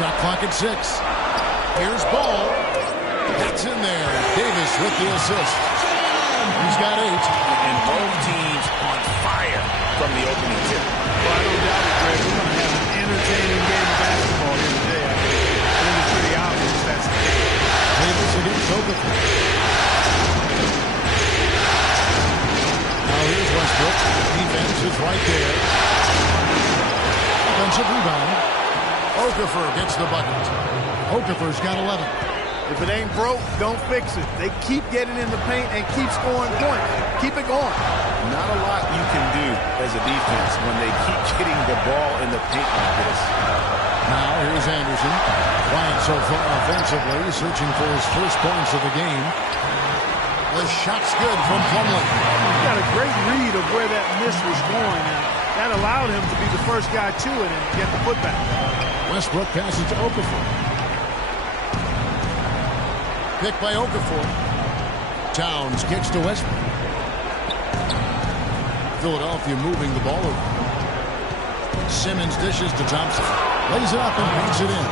Shot clock at 6. Here's Ball. That's in there. Davis with the assist. He's got 8. And both teams on fire from the opening tip. Well, I don't doubt it, Greg. We're going to have an entertaining game of basketball here today. I think it's pretty obvious that's the case. Davis against Okafor. Now here's Westbrook. Defense is right there. Offensive rebound. Okafor gets the bucket. Okafor's got 11. If it ain't broke, don't fix it. They keep getting in the paint and keep scoring points. Keep it going. Not a lot you can do as a defense when they keep getting the ball in the paint like this. Now here's Anderson. Quiet so far offensively, searching for his first points of the game. The shot's good from Plumlee. He got a great read of where that miss was going, and that allowed him to be the first guy to it and get the putback. Westbrook passes to Okafor. Pick by Okafor. Towns kicks to Westbrook. Philadelphia moving the ball over. Simmons dishes to Thompson. Lays it up and beats it in.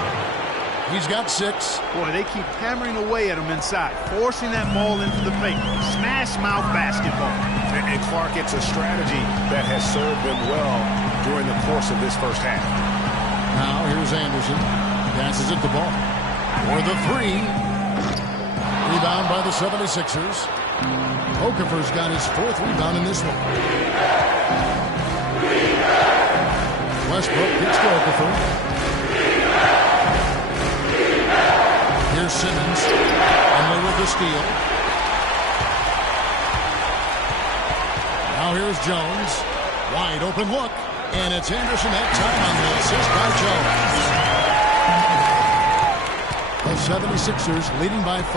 He's got 6. Boy, they keep hammering away at him inside, forcing that ball into the paint. Smash mouth basketball. And Clark, it's a strategy that has served them well during the course of this first half. Now here's Anderson. Passes it the ball. For the 3. Rebound by the 76ers. Okafor's got his 4th rebound in this one. Westbrook gets to Okafor. Here's Simmons. Under with the steal. Now here's Jones. Wide open look. And it's Anderson that time on the assist by Jones. The 76ers leading by 5.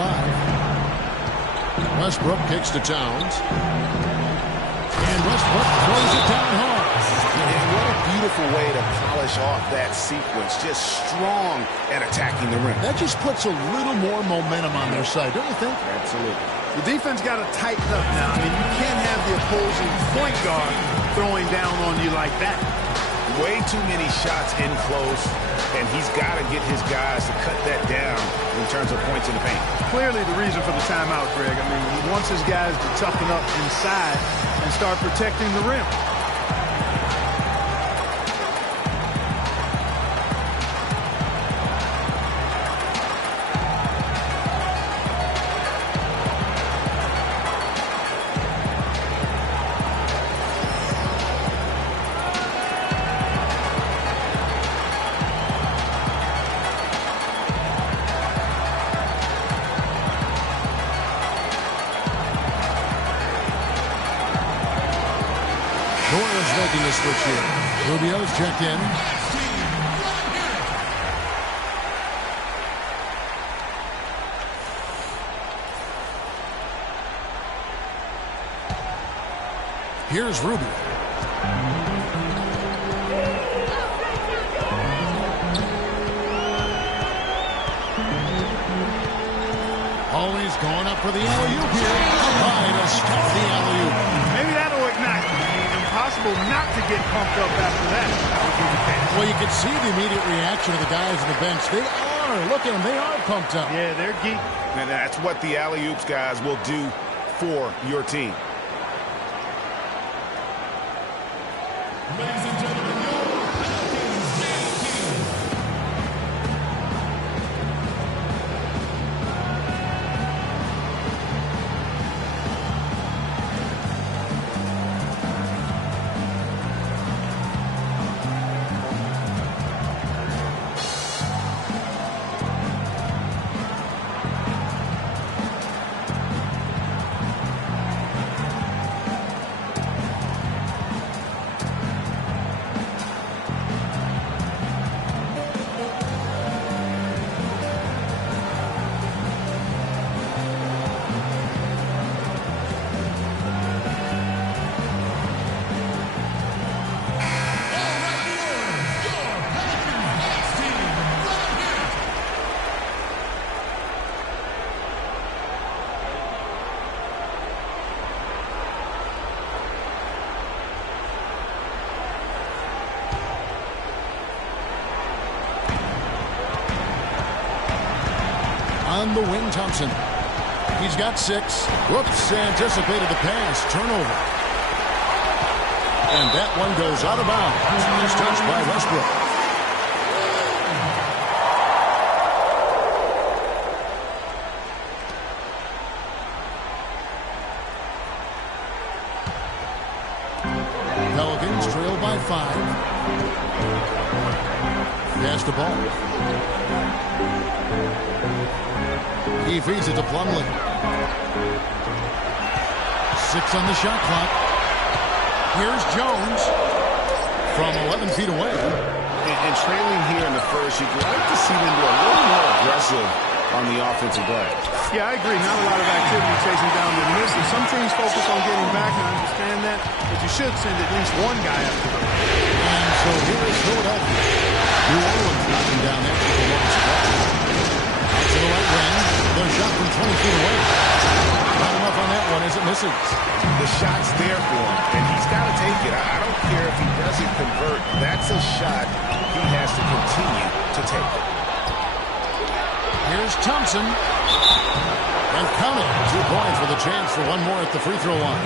Westbrook kicks to Towns. And Westbrook throws it down hard. And what a beautiful way to polish off that sequence. Just strong at attacking the rim. That just puts a little more momentum on their side, don't you think? Absolutely. The defense got to tighten up now. I mean, you can't have the opposing point guard throwing down on you like that. Way too many shots in close, and he's got to get his guys to cut that down in terms of points in the paint. Clearly the reason for the timeout, Greg. I mean, he wants his guys to toughen up inside and start protecting the rim. Making the switch here. Rubio's checked in. Here's Rubio. Always going up for the alley-oop here. Trying to stop the alley-oop. Maybe that'll ignite. Impossible not to get pumped up after that. Well, you can see the immediate reaction of the guys on the bench. They are. Look at them. They are pumped up. Yeah, they're geek. And that's what the alley-oops guys will do for your team. Ladies and gentlemen, your Pelicans champion. on the wing, Thompson. He's got 6. Whoops, anticipated the pass. Turnover. And that one goes out of bounds. Nice touch by Westbrook. Pelicans trail by 5. Pass the ball. He feeds it to Plumlee. 6 on the shot clock. Here's Jones from 11 feet away. And trailing here in the first, you'd like to see them be a little more aggressive on the offensive glass. Yeah, I agree. Not a lot of activity chasing down the miss. And some teams focus on getting back, and I understand that. But you should send at least one guy after them. And so here is Philadelphia. New Orleans knocking down that with a long spot. Out to the right wing. The shot from 20 feet away. Not enough on that one as it misses. The shot's there for him, and he's got to take it. I don't care if he doesn't convert. That's a shot he has to continue to take. Here's Thompson. And counting. 2 points with a chance for one more at the free throw line.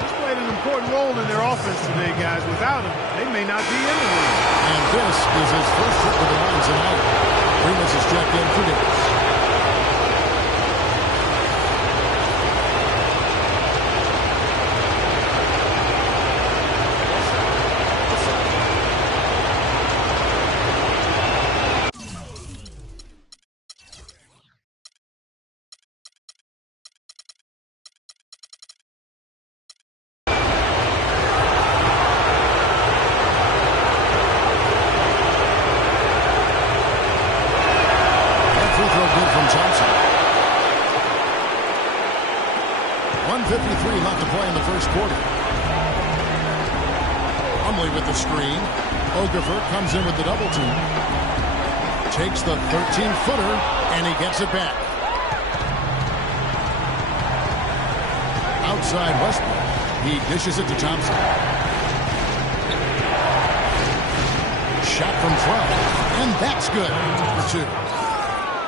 He's played an important role in their offense today, guys. Without him, they may not be in the league. And this is his first trip to the line tonight. Remus is checked in for this. From Thompson. 1:53 left to play in the first quarter. Plumlee with the screen. Okafor comes in with the double team. Takes the 13-footer, and he gets it back. Outside Westbrook. He dishes it to Thompson. Shot from 12, and that's good for 2.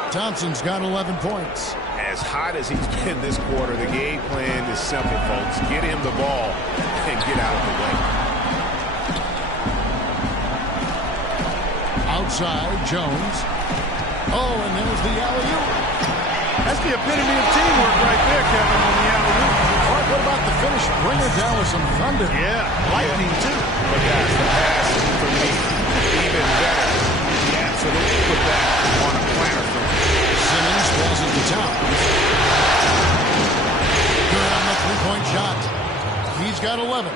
Thompson's got 11 points. As hot as he's been this quarter, the game plan is simple, folks. Get him the ball and get out of the way. Outside, Jones. Oh, and there's the alley-oop. That's the epitome of teamwork right there, Kevin, on the alley-oop. All right, what about the finish? Bring it down with some thunder. Yeah, lightning, too. But guys, the pass, for me, even better. He absolutely put that on a platter for him. Simmons passes to Towns. Good on the three-point shot. He's got 11.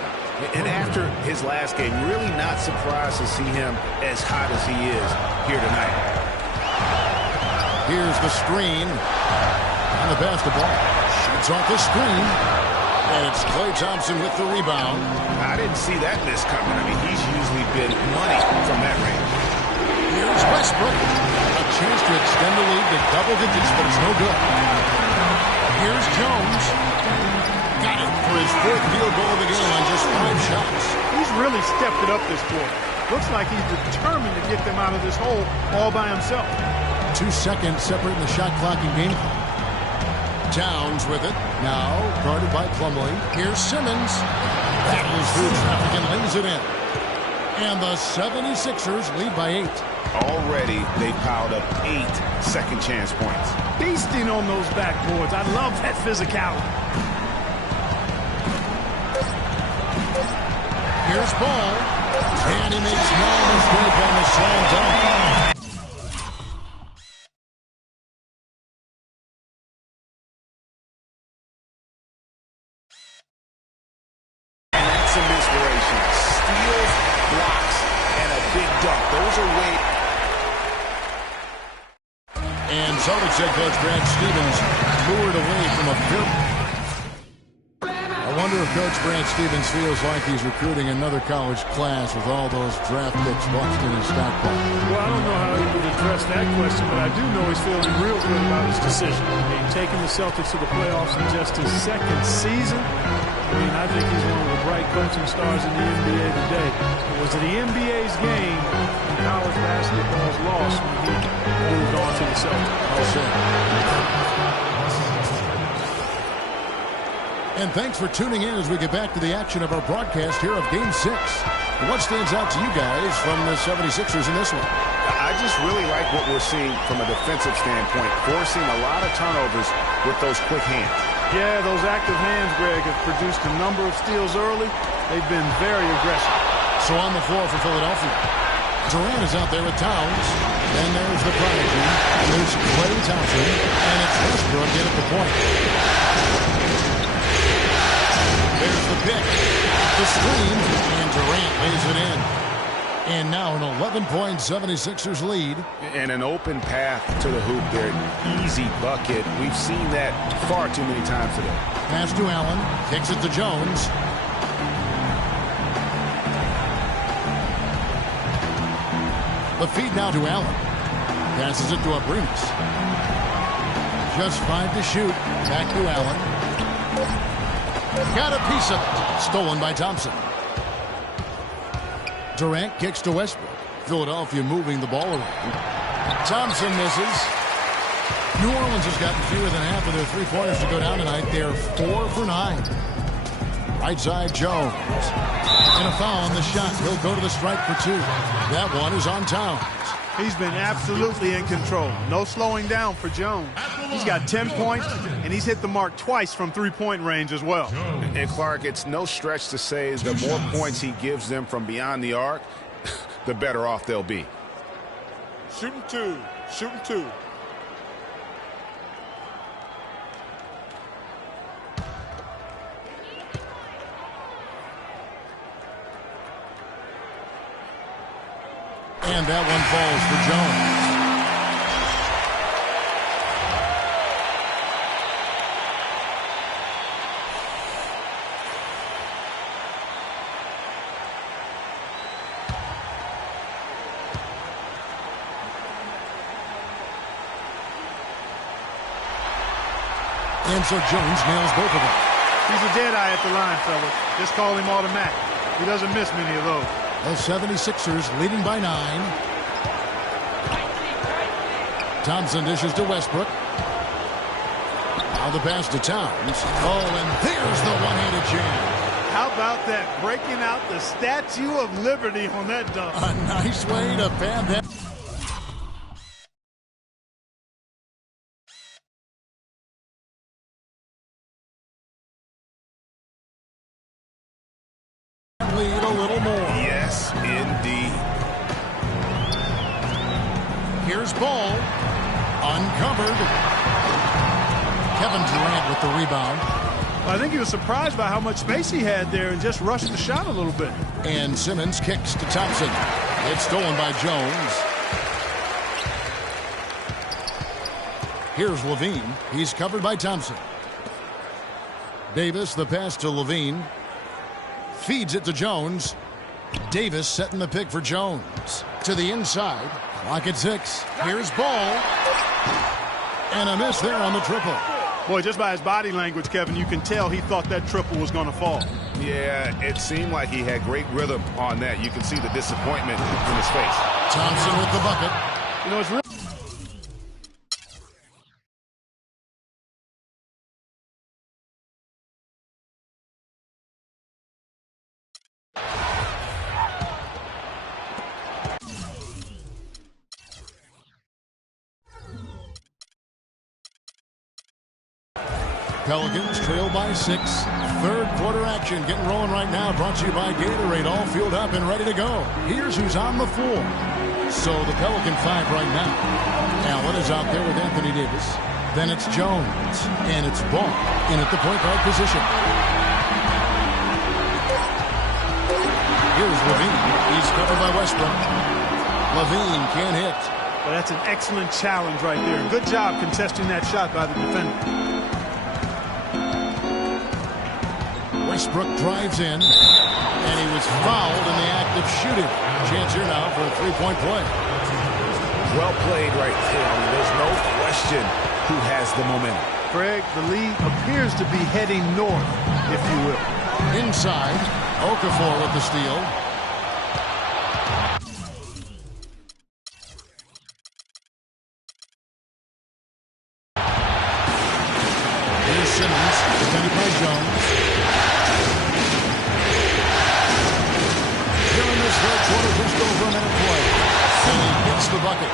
And after his last game, really not surprised to see him as hot as he is here tonight. Here's the screen. On the basketball. Shoots off the screen. And it's Klay Thompson with the rebound. I didn't see that miss coming. I mean, he's usually been money from that range. Here's Westbrook. A chance to extend the lead to double digits, but it's no good. Here's Jones. Got it for his 4th field goal of the game on just 5 shots. He's really stepped it up this quarter. Looks like he's determined to get them out of this hole all by himself. 2 seconds separating the shot clock and game clock. Towns with it. Now guarded by Plumlee. Here's Simmons. Battles through traffic and lays it in. And the 76ers lead by 8. Already, they piled up 8 second chance points. Feasting on those backboards. I love that physicality. Here's Ball. And he makes no mistake on the slam dunk. And that's some inspiration. Steals, blocks, and a big dunk. Those are weight. And Celtics head coach Brad Stevens lured away from a fair. I wonder if Coach Brad Stevens feels like he's recruiting another college class with all those draft picks Boston and Stockport. Well, I don't know how he would address that question, but I do know he's feeling real good about his decision. I mean, taking the Celtics to the playoffs in just his 2nd season. I mean, I think he's one of the bright coaching stars in the NBA today. It was the NBA's game. college basketball's lost when he moved on to the Celtics. Well said. And thanks for tuning in as we get back to the action of our broadcast here of Game 6. What stands out to you guys from the 76ers in this one? I just really like what we're seeing from a defensive standpoint, forcing a lot of turnovers with those quick hands. Yeah, those active hands, Greg, have produced a number of steals early. They've been very aggressive. So on the floor for Philadelphia, Durant is out there with Towns. Then there's the prodigy. There's Klay Thompson. And it's Westbrook in at the point. There's the pick. The screen. And Durant lays it in. And now an 11-point 76ers lead. And an open path to the hoop there. Easy bucket. We've seen that far too many times today. Pass to Allen. Kicks it to Jones. The feed now to Allen. Passes it to Abrinas. Just 5 to shoot. Back to Allen. Got a piece of it. Stolen by Thompson. Durant kicks to Westbrook. Philadelphia moving the ball around. Thompson misses. New Orleans has gotten fewer than half of their three-pointers to go down tonight. They're 4 for 9. Right side, Jones. And a foul on the shot. He'll go to the strike for 2. That one is on Towns. He's been absolutely in control. No slowing down for Jones. He's got 10 points, and he's hit the mark twice from three-point range as well. And Clark, it's no stretch to say the more points he gives them from beyond the arc, the better off they'll be. Shooting 2. Shooting 2. And that one falls for Jones. And so Jones nails both of them. He's a dead eye at the line, fellas. Just call him automatic. He doesn't miss many of those. The 76ers leading by 9. Thompson dishes to Westbrook. Now the pass to Towns. Oh, and there's the one-handed jam. How about that? Breaking out the Statue of Liberty on that dunk. A nice way to pad that. Lead a little more. Yes, indeed. Here's Ball. Uncovered. Kevin Durant with the rebound. I think he was surprised by how much space he had there and just rushed the shot a little bit. And Simmons kicks to Thompson. It's stolen by Jones. Here's Levine. He's covered by Thompson. Davis, the pass to Levine. Feeds it to Jones. Davis setting the pick for Jones. To the inside. Clock at 6. Here's Ball. And a miss there on the triple. Boy, just by his body language, Kevin, you can tell he thought that triple was going to fall. Yeah, it seemed like he had great rhythm on that. You can see the disappointment in his face. Thompson with the bucket. You know, it's real. Pelicans trail by 6. Third quarter action getting rolling right now. Brought to you by Gatorade. All filled up and ready to go. Here's who's on the floor. So the Pelican 5 right now. Allen is out there with Anthony Davis. Then it's Jones. And it's Ball in at the point guard position. Here's Levine. He's covered by Westbrook. Levine can't hit. Well, that's an excellent challenge right there. Good job contesting that shot by the defender. Westbrook drives in, and he was fouled in the act of shooting. Chance here now for a three-point play. Well played right there. I mean, there's no question who has the momentum. Greg, the lead appears to be heading north, if you will. Inside, Okafor with the steal. quarter, just over a minute play. And he hits the bucket.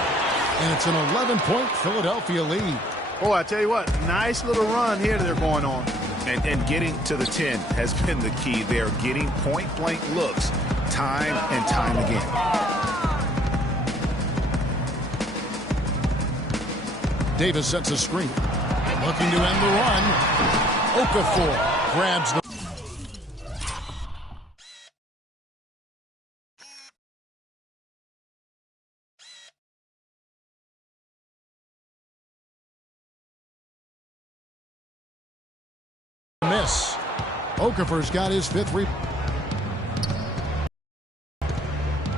And it's an 11-point Philadelphia lead. Oh, I tell you what, nice little run here they're going on. And getting to the 10 has been the key. They're getting point-blank looks time and time again. Davis sets a screen. Looking to end the run. Okafor grabs the... miss. Okafor's got his 5th rebound.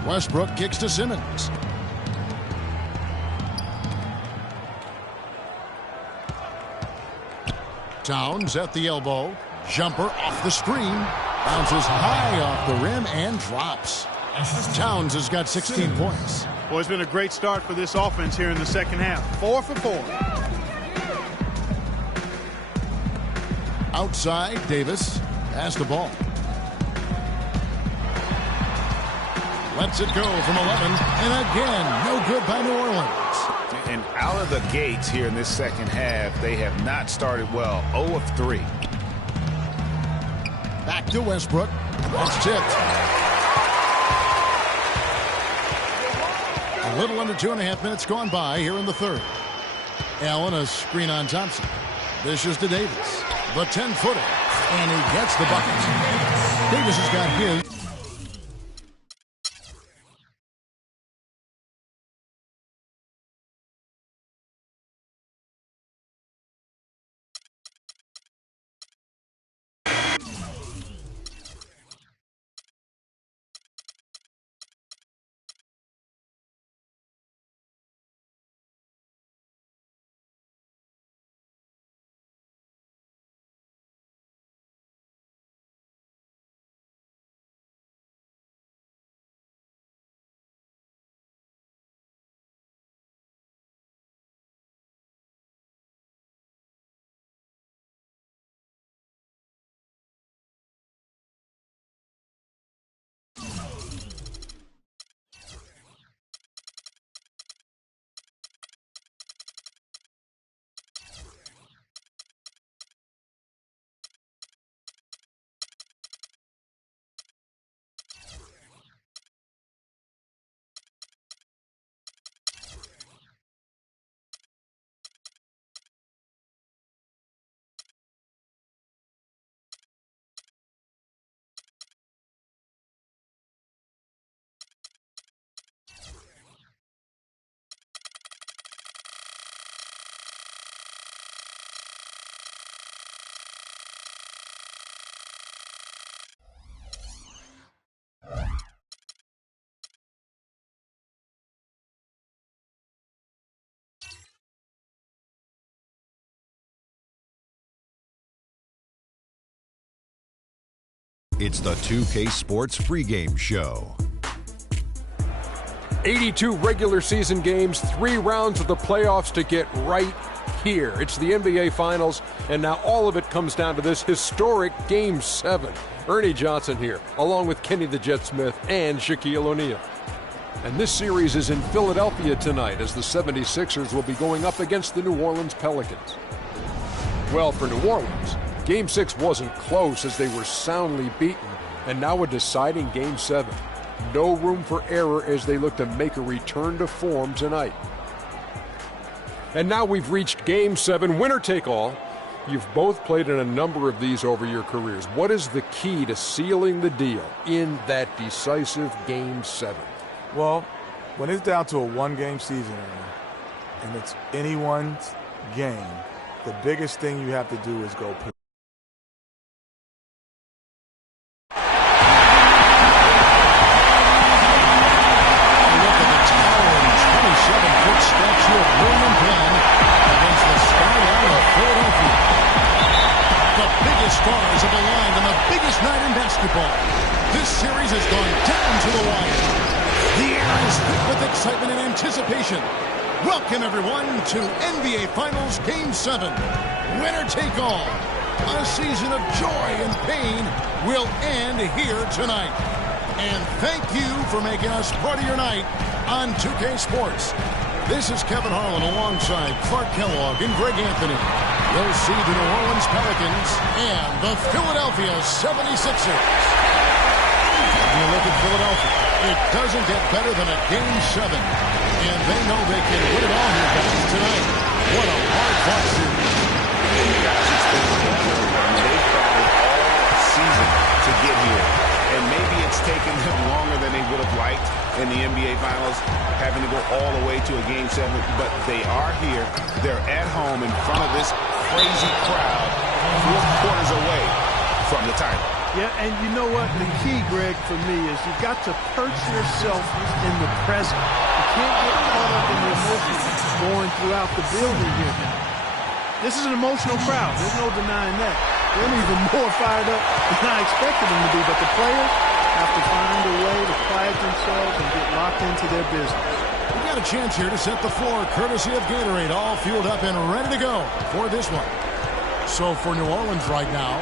Westbrook kicks to Simmons. Towns at the elbow. Jumper off the screen. Bounces high off the rim and drops. Towns has got 16 points. Well, it's been a great start for this offense here in the second half. 4 for 4. Outside, Davis has the ball. Lets it go from 11. And again, no good by New Orleans. And out of the gates here in this second half, they have not started well. 0 of 3. Back to Westbrook. That's tipped. A little under 2.5 minutes gone by here in the third. Allen, a screen on Thompson. Dishes to Davis. The 10-footer. And he gets the bucket. Davis has got his. It's the 2K Sports pregame show. 82 regular season games, 3 rounds of the playoffs to get right here. It's the NBA Finals, and now all of it comes down to this historic Game 7. Ernie Johnson here, along with Kenny the Jet Smith and Shaquille O'Neal. And this series is in Philadelphia tonight as the 76ers will be going up against the New Orleans Pelicans. Well, for New Orleans, Game 6 wasn't close as they were soundly beaten, and now a deciding Game 7. No room for error as they look to make a return to form tonight. And now we've reached Game 7, winner take all. You've both played in a number of these over your careers. What is the key to sealing the deal in that decisive Game 7? Well, when it's down to a one-game season, and it's anyone's game, the biggest thing you have to do is go play. Statue of William Penn against the skyline of Philadelphia. The biggest stars have aligned on the biggest night in basketball. This series has gone down to the wire. The air is thick with excitement and anticipation. Welcome, everyone, to NBA Finals Game 7. Winner take all. A season of joy and pain will end here tonight. And thank you for making us part of your night on 2K Sports. This is Kevin Harlan alongside Clark Kellogg and Greg Anthony. You'll see the New Orleans Pelicans and the Philadelphia 76ers. When you look at Philadelphia, it doesn't get better than a Game 7. And they know they can win it all here, guys, tonight. What a hard-fought series. Guys, it's been together. They've battled all season to get here. And maybe it's taken them longer than they would have liked in the NBA Finals, having to go all the way to a Game 7. But they are here. They're at home in front of this crazy crowd, 4 quarters away from the title. Yeah, and you know what? The key, Greg, for me is you've got to perch yourself in the present. You can't get caught up in the emotions going throughout the building here now. This is an emotional crowd. There's no denying that. They're even more fired up than I expected them to be, but the players have to find a way to quiet themselves and get locked into their business. We got a chance here to set the floor, courtesy of Gatorade, all fueled up and ready to go for this one. So for New Orleans right now,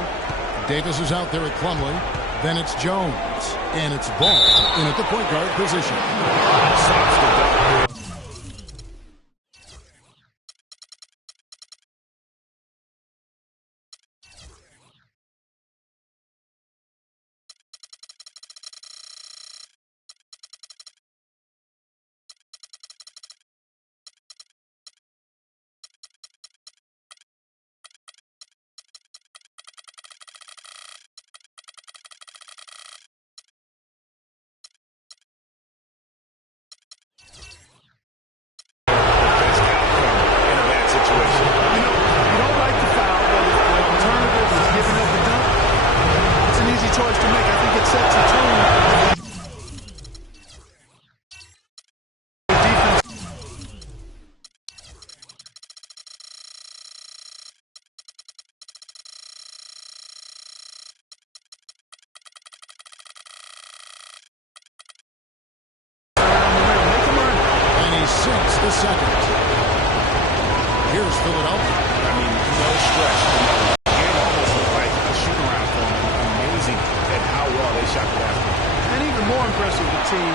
Davis is out there at Plumlee. Then it's Jones. And it's Ball in at the point guard position. Stops the double. The second. Here's Philadelphia. I mean, no stretch. It almost looked like a shoot around for them. Amazing at how well they shot the basket. And even more impressive, the team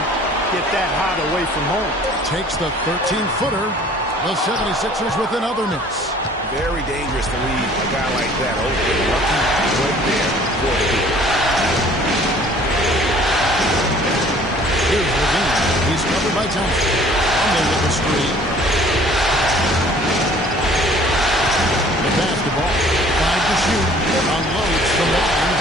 get that hot away from home. Takes the 13-footer. The 76ers with another miss. Very dangerous to leave a guy like that open. Lucky right there for the field. Here's Levine. He's covered by Thompson. Under with the screen. The basketball. 5 to shoot. Unloads from line.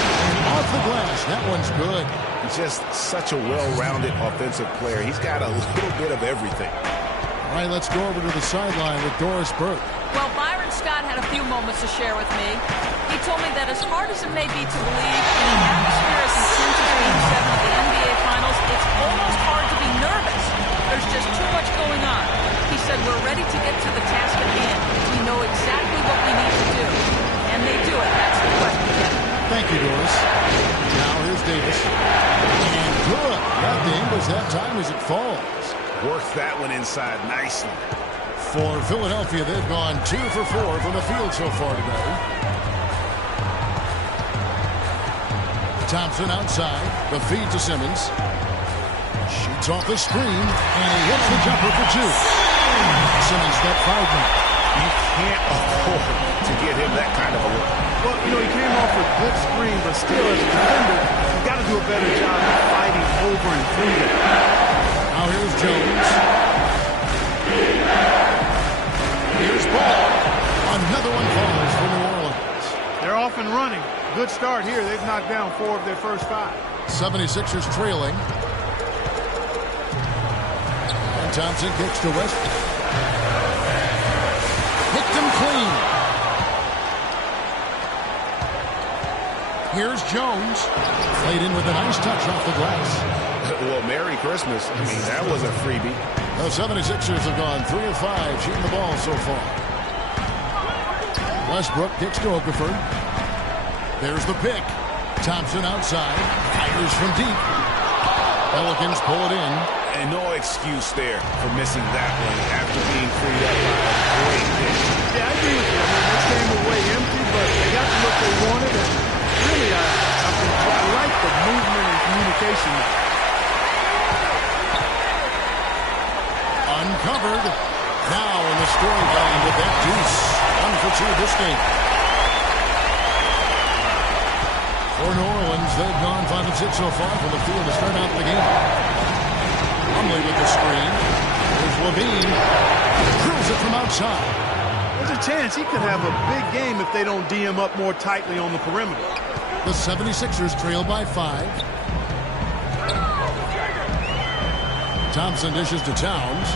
Off the glass. That one's good. He's just such a well-rounded offensive player. He's got a little bit of everything. All right, let's go over to the sideline with Doris Burke. Well, Byron Scott had a few moments to share with me. He told me that as hard as it may be to believe in the atmosphere as he seems to Game 7 of the NBA Finals, it's almost hard to be nervous. There's just too much going on. He said we're ready to get to the task at hand. We know exactly what we need to do. And they do it. That's the question, Kevin. Thank you, Doris. Now here's Davis. And good. That the English that time as it falls. Worked that one inside nicely. For Philadelphia, they've gone 2 for 4 from the field so far today. Thompson outside. The feed to Simmons. Shoots off the screen, and he hits the jumper for 2. Simmons got 5 now. You can't afford to get him that kind of a look. Well, you know, he came off a good screen, but still, as a defender, you've got to do a better job of fighting over and through that. Now here's Jones. Here's Ball. Another one falls for New Orleans. They're off and running. Good start here. They've knocked down 4 of their first 5. 76ers trailing. And Thompson kicks to West. Picked him clean. Here's Jones. Played in with a nice touch off the glass. Well, Merry Christmas. I mean, that was a freebie. The 76ers have gone 3 of 5 shooting the ball so far. Westbrook kicks to Okafor. There's the pick. Thompson outside. Fires from deep. Pelicans pull it in. And no excuse there for missing that one after being freed up by a great pick. Yeah, I agree with you. I mean, this game away empty, but they got what they wanted. And really, I like the movement and communication. storyline with that deuce. 1 for 2 this game. For New Orleans, they've gone 5 of 6 so far from the field to start out the game. Plumlee with the screen. There's Levine. Drills it from outside. There's a chance he could have a big game if they don't D him up more tightly on the perimeter. The 76ers trail by 5. Thompson dishes to Towns.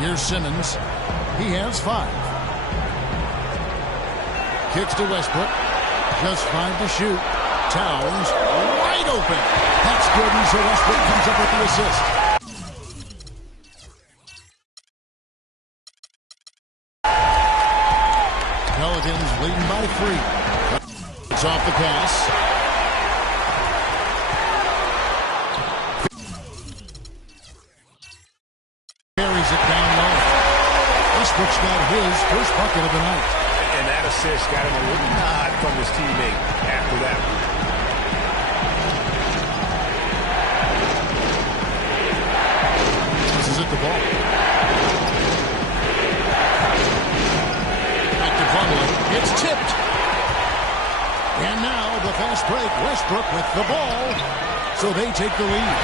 Here's Simmons. He has 5. Kicks to Westbrook. Just 5 to shoot. Towns wide open. That's good, and so Westbrook comes up with the assist. Pelicans leading by 3. It's off the pass. Carries it down low. Westbrook's got his first bucket of the night. And that assist got him a little nod from his teammate after that one. This is at the ball. Back to Plumlee. It's tipped. And now the fast break. Westbrook with the ball. So they take the lead.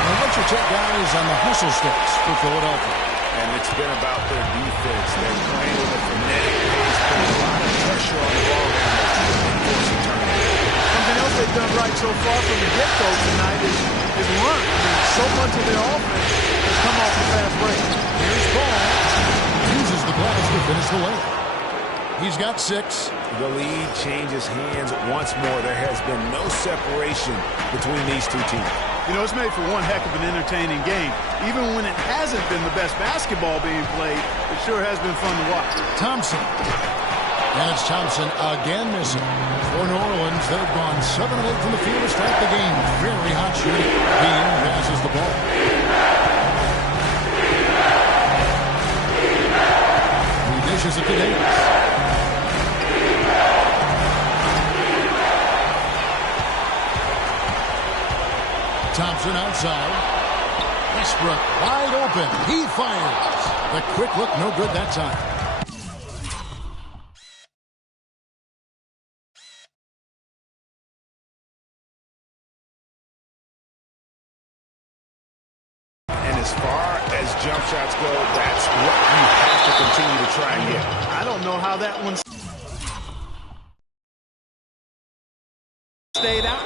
Now what's your take, guys, on the hustle sticks for Philadelphia? And it's been about their defense. They're playing with a frenetic pace, putting a lot of pressure on the ball handlers and forcing turnovers. Something else they've done right so far from the get-go tonight is run. I mean, so much of their offense has come off the fast break. Here's Ball. Uses the glass to finish the layup. He's got 6. The lead changes hands once more. There has been no separation between these two teams. You know, it's made for one heck of an entertaining game. Even when it hasn't been the best basketball being played, it sure has been fun to watch. Thompson. And it's Thompson again missing. For New Orleans, they've gone 7 of 8 from the field to start the game. Very hot shooting. Bean passes the ball. He dishes it to Davis. Thompson outside. Westbrook wide open. He fires. The quick look, no good that time. And as far as jump shots go, that's what you have to continue to try and get. I don't know how that one stayed out.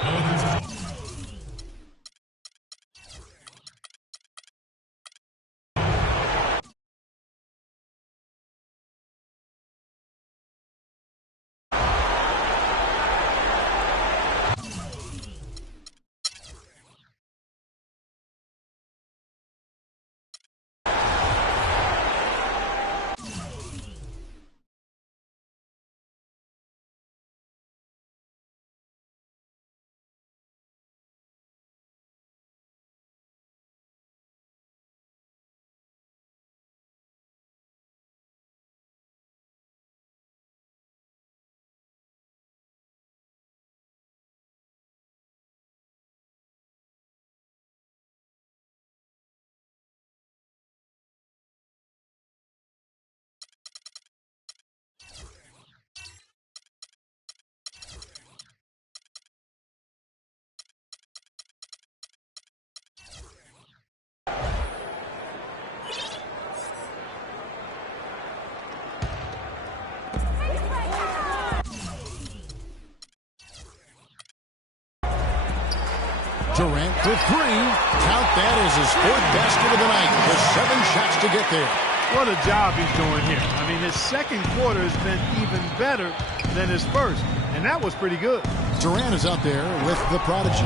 Durant for 3. Count that as his 4th basket of the night with 7 shots to get there. What a job he's doing here. I mean, his second quarter has been even better than his first, and that was pretty good. Durant is out there with the prodigy.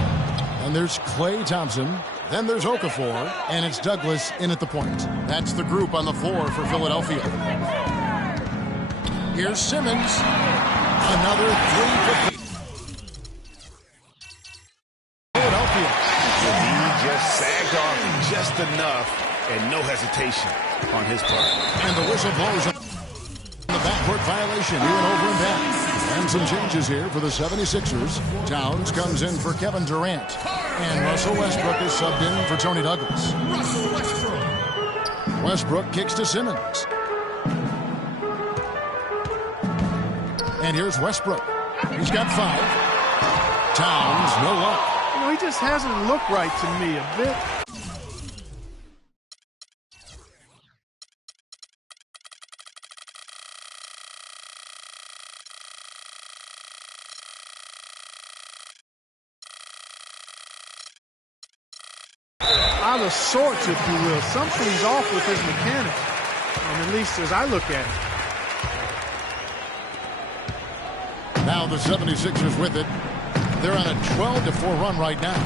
And there's Klay Thompson. Then there's Okafor, and it's Douglas in at the point. That's the group on the floor for Philadelphia. Here's Simmons. Another 3 for Philadelphia. He just sagged off just enough and no hesitation on his part. And the whistle blows on the backcourt violation. He went over and back. And some changes here for the 76ers. Towns comes in for Kevin Durant. And Russell Westbrook is subbed in for Tony Douglas. Westbrook kicks to Simmons. And here's Westbrook. He's got 5. Towns, no luck. You know, he just hasn't looked right to me a bit. Out of sorts, if you will. Something's off with his mechanics, at least as I look at it. Now the 76ers with it. They're on a 12-4 run right now.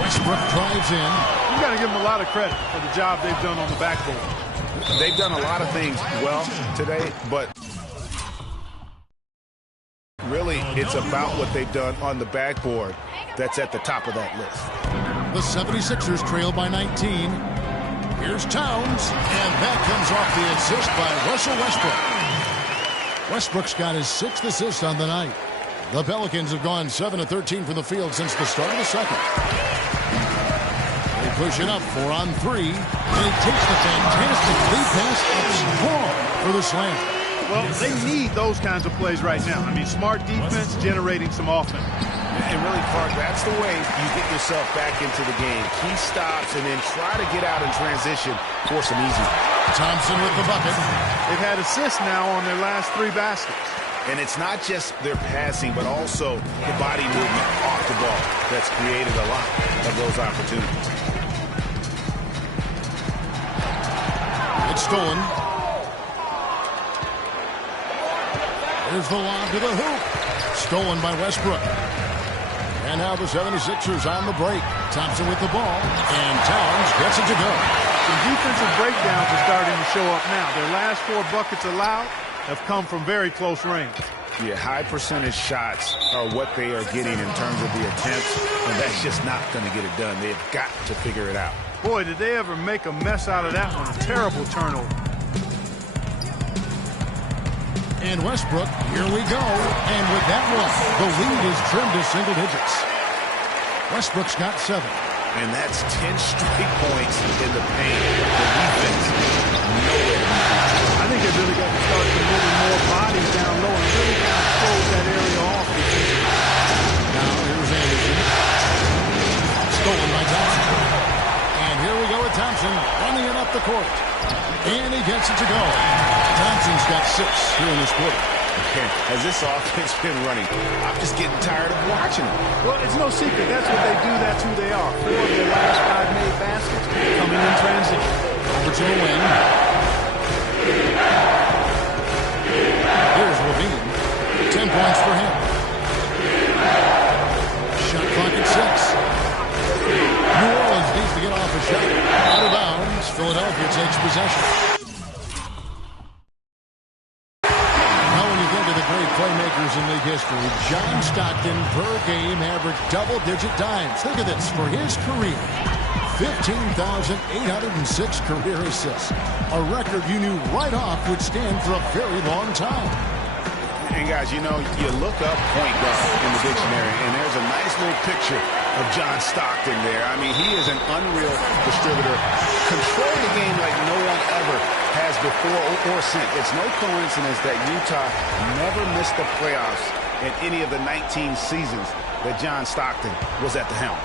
Westbrook drives in. You got to give them a lot of credit for the job they've done on the backboard. They've done a lot of things well today, but really it's about what they've done on the backboard that's at the top of that list. The 76ers trail by 19. Here's Towns, and that comes off the assist by Russell Westbrook. Westbrook's got his 6th assist on the night. The Pelicans have gone 7 of 13 from the field since the start of the second. They push it up 4 on 3, and he takes the fantastic lead pass up strong for the slam. Well, they need those kinds of plays right now. I mean, smart defense generating some offense. And really, Clark, that's the way you get yourself back into the game. Key stops and then try to get out in transition for some easy. Thompson with the bucket. They've had assists now on their last 3 baskets. And it's not just their passing, but also the body movement off the ball that's created a lot of those opportunities. It's stolen. Here's the lob to the hoop. Stolen by Westbrook. And now the 76ers on the break. Thompson with the ball. And Towns gets it to go. The defensive breakdowns are starting to show up now. Their last 4 buckets allowed have come from very close range. Yeah, high percentage shots are what they are getting in terms of the attempts, and that's just not going to get it done. They've got to figure it out. Boy, did they ever make a mess out of that one. A terrible turnover. And Westbrook, here we go. And with that one, the lead is trimmed to single digits. Westbrook's got 7. And that's 10 straight points in the paint. The defense, nowhere. I think they really got to start committing more bodies down low and really kind of close that area off. Now here's Anderson. Stolen by Thompson. And here we go with Thompson running it up the court. And he gets it to go. Thompson's got 6 here in this quarter. Has this offense been running? I'm just getting tired of watching them. Well, it's no secret. That's what they do. That's who they are. 4 of their last 5 made baskets coming in transition. Over to the wing. Here's Levine. 10 points for him. Shot clock at 6. New Orleans needs to get off a shot. Out of bounds. Philadelphia takes possession. Playmakers in league history. John Stockton per game averaged double-digit dimes. Think of this. For his career, 15,806 career assists. A record you knew right off would stand for a very long time. And guys, you know, you look up point guard in the dictionary, and there's a nice little picture of John Stockton there. I mean, he is an unreal distributor. Control the game like no one ever has before or since. It's no coincidence that Utah never missed the playoffs in any of the 19 seasons that John Stockton was at the helm.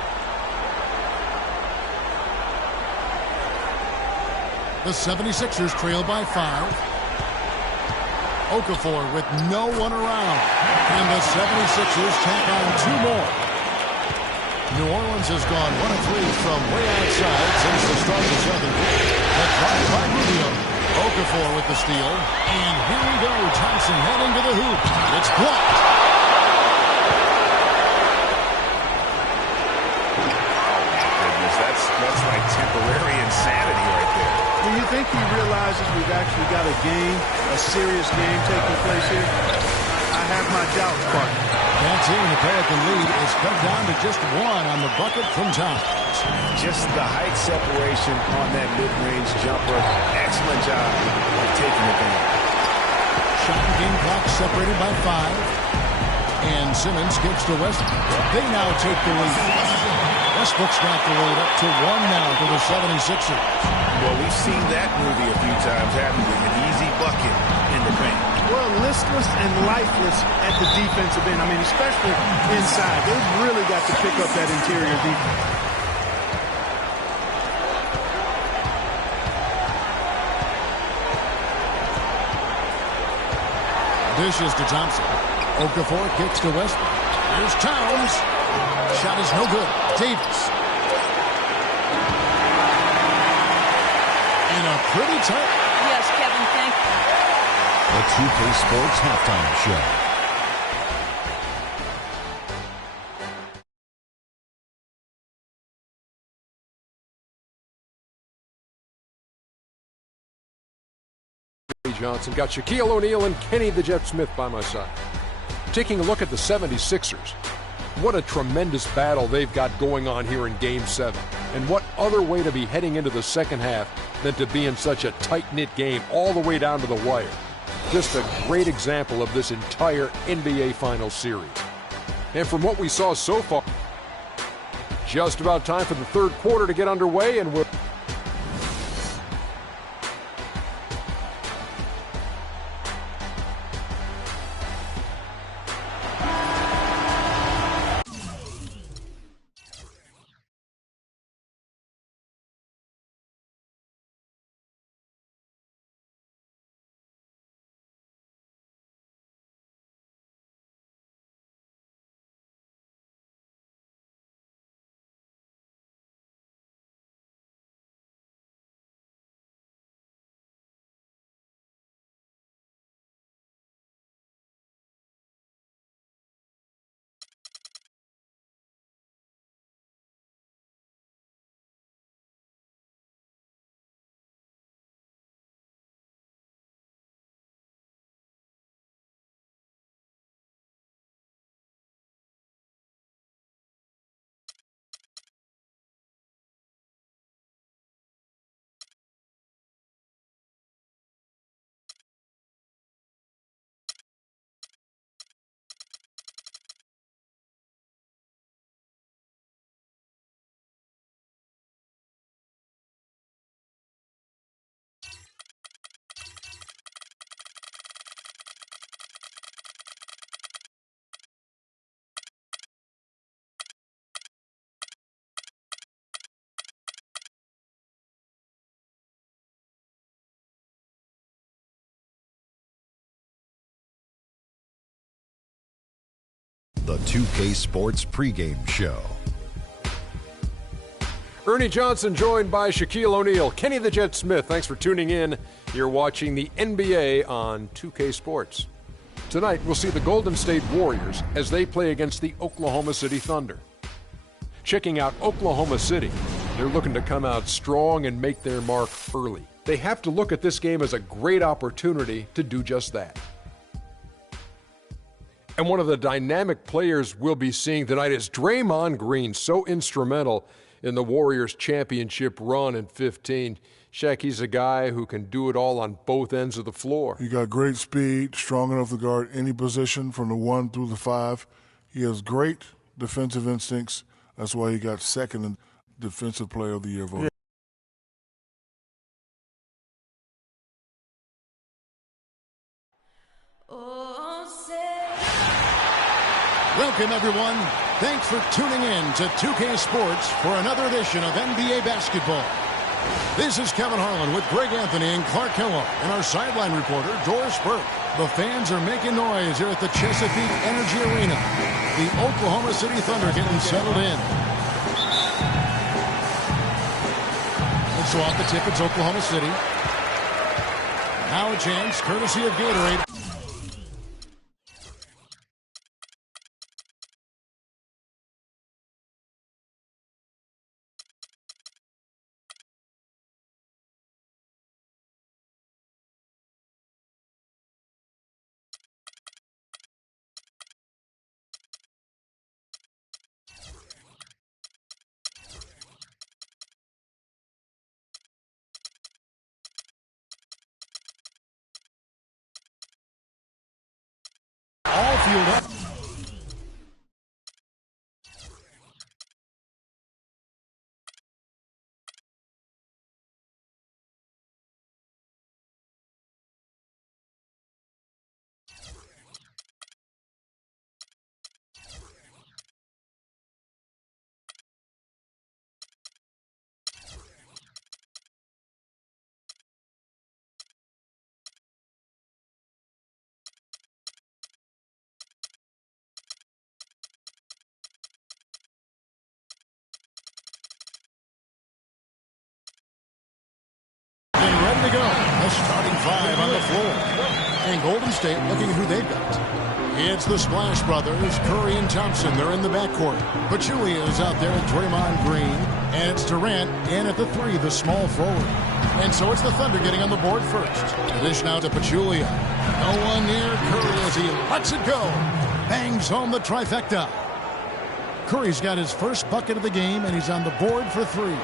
The 76ers trail by 5. Okafor with no one around. And the 76ers tack on 2 more. New Orleans has gone 1 of 3 from way outside since the start of the second quarter. The drive by Rubio. Okafor with the steal. And here we go. Thompson heading to the hoop. It's blocked. That's like temporary insanity right there. Do you think he realizes we've actually got a game, a serious game taking place here? I have my doubts, partner. That's it. The Pelican lead is cut down to just 1 on the bucket from Towns. Just the height separation on that mid-range jumper. Excellent job of taking it down. Shot and game clock separated by 5. And Simmons kicks to Westbrook. They now take the lead. Westbrook's got the lead up to 1 now for the 76ers. Well, we've seen that movie a few times, haven't we? An easy bucket in the paint. Well, listless and lifeless at the defensive end. I mean, especially inside. They've really got to pick up that interior defense. Dishes to Thompson. Okafor kicks to Westbrook. Here's Towns. Shot is no good. Davis. In a pretty tight. Yes, Kevin, thank you. The 2K Sports Halftime Show. Johnson got Shaquille O'Neal and Kenny the Jet Smith by my side. Taking a look at the 76ers. What a tremendous battle they've got going on here in Game 7. And what other way to be heading into the second half than to be in such a tight-knit game all the way down to the wire. Just a great example of this entire NBA Finals series. And from what we saw so far, just about time for the third quarter to get underway, and we'll The 2K Sports Pregame Show. Ernie Johnson joined by Shaquille O'Neal, Kenny the Jet Smith. Thanks for tuning in. You're watching the NBA on 2K Sports. Tonight, we'll see the Golden State Warriors as they play against the Oklahoma City Thunder. Checking out Oklahoma City, they're looking to come out strong and make their mark early. They have to look at this game as a great opportunity to do just that. And one of the dynamic players we'll be seeing tonight is Draymond Green, so instrumental in the Warriors' championship run in 15. Shaq, he's a guy who can do it all on both ends of the floor. He got great speed, strong enough to guard any position from the 1 through the 5. He has great defensive instincts. That's why he got second in Defensive Player of the Year vote. Welcome, everyone. Thanks for tuning in to 2K Sports for another edition of NBA Basketball. This is Kevin Harlan with Greg Anthony and Clark Kellogg and our sideline reporter, Doris Burke. The fans are making noise here at the Chesapeake Energy Arena. The Oklahoma City Thunder getting settled in. And so off the tip, it's Oklahoma City. Now a chance, courtesy of Gatorade. field up. To go. The starting five on the floor. And Golden State looking at who they've got. It's the Splash Brothers, Curry and Thompson. They're in the backcourt. Pachulia is out there with Draymond Green. And it's Durant in at the three, the small forward. And so it's the Thunder getting on the board first. Dish now to Pachulia. No one near Curry as he lets it go. Bangs home the trifecta. Curry's got his first bucket of the game, and he's on the board for three.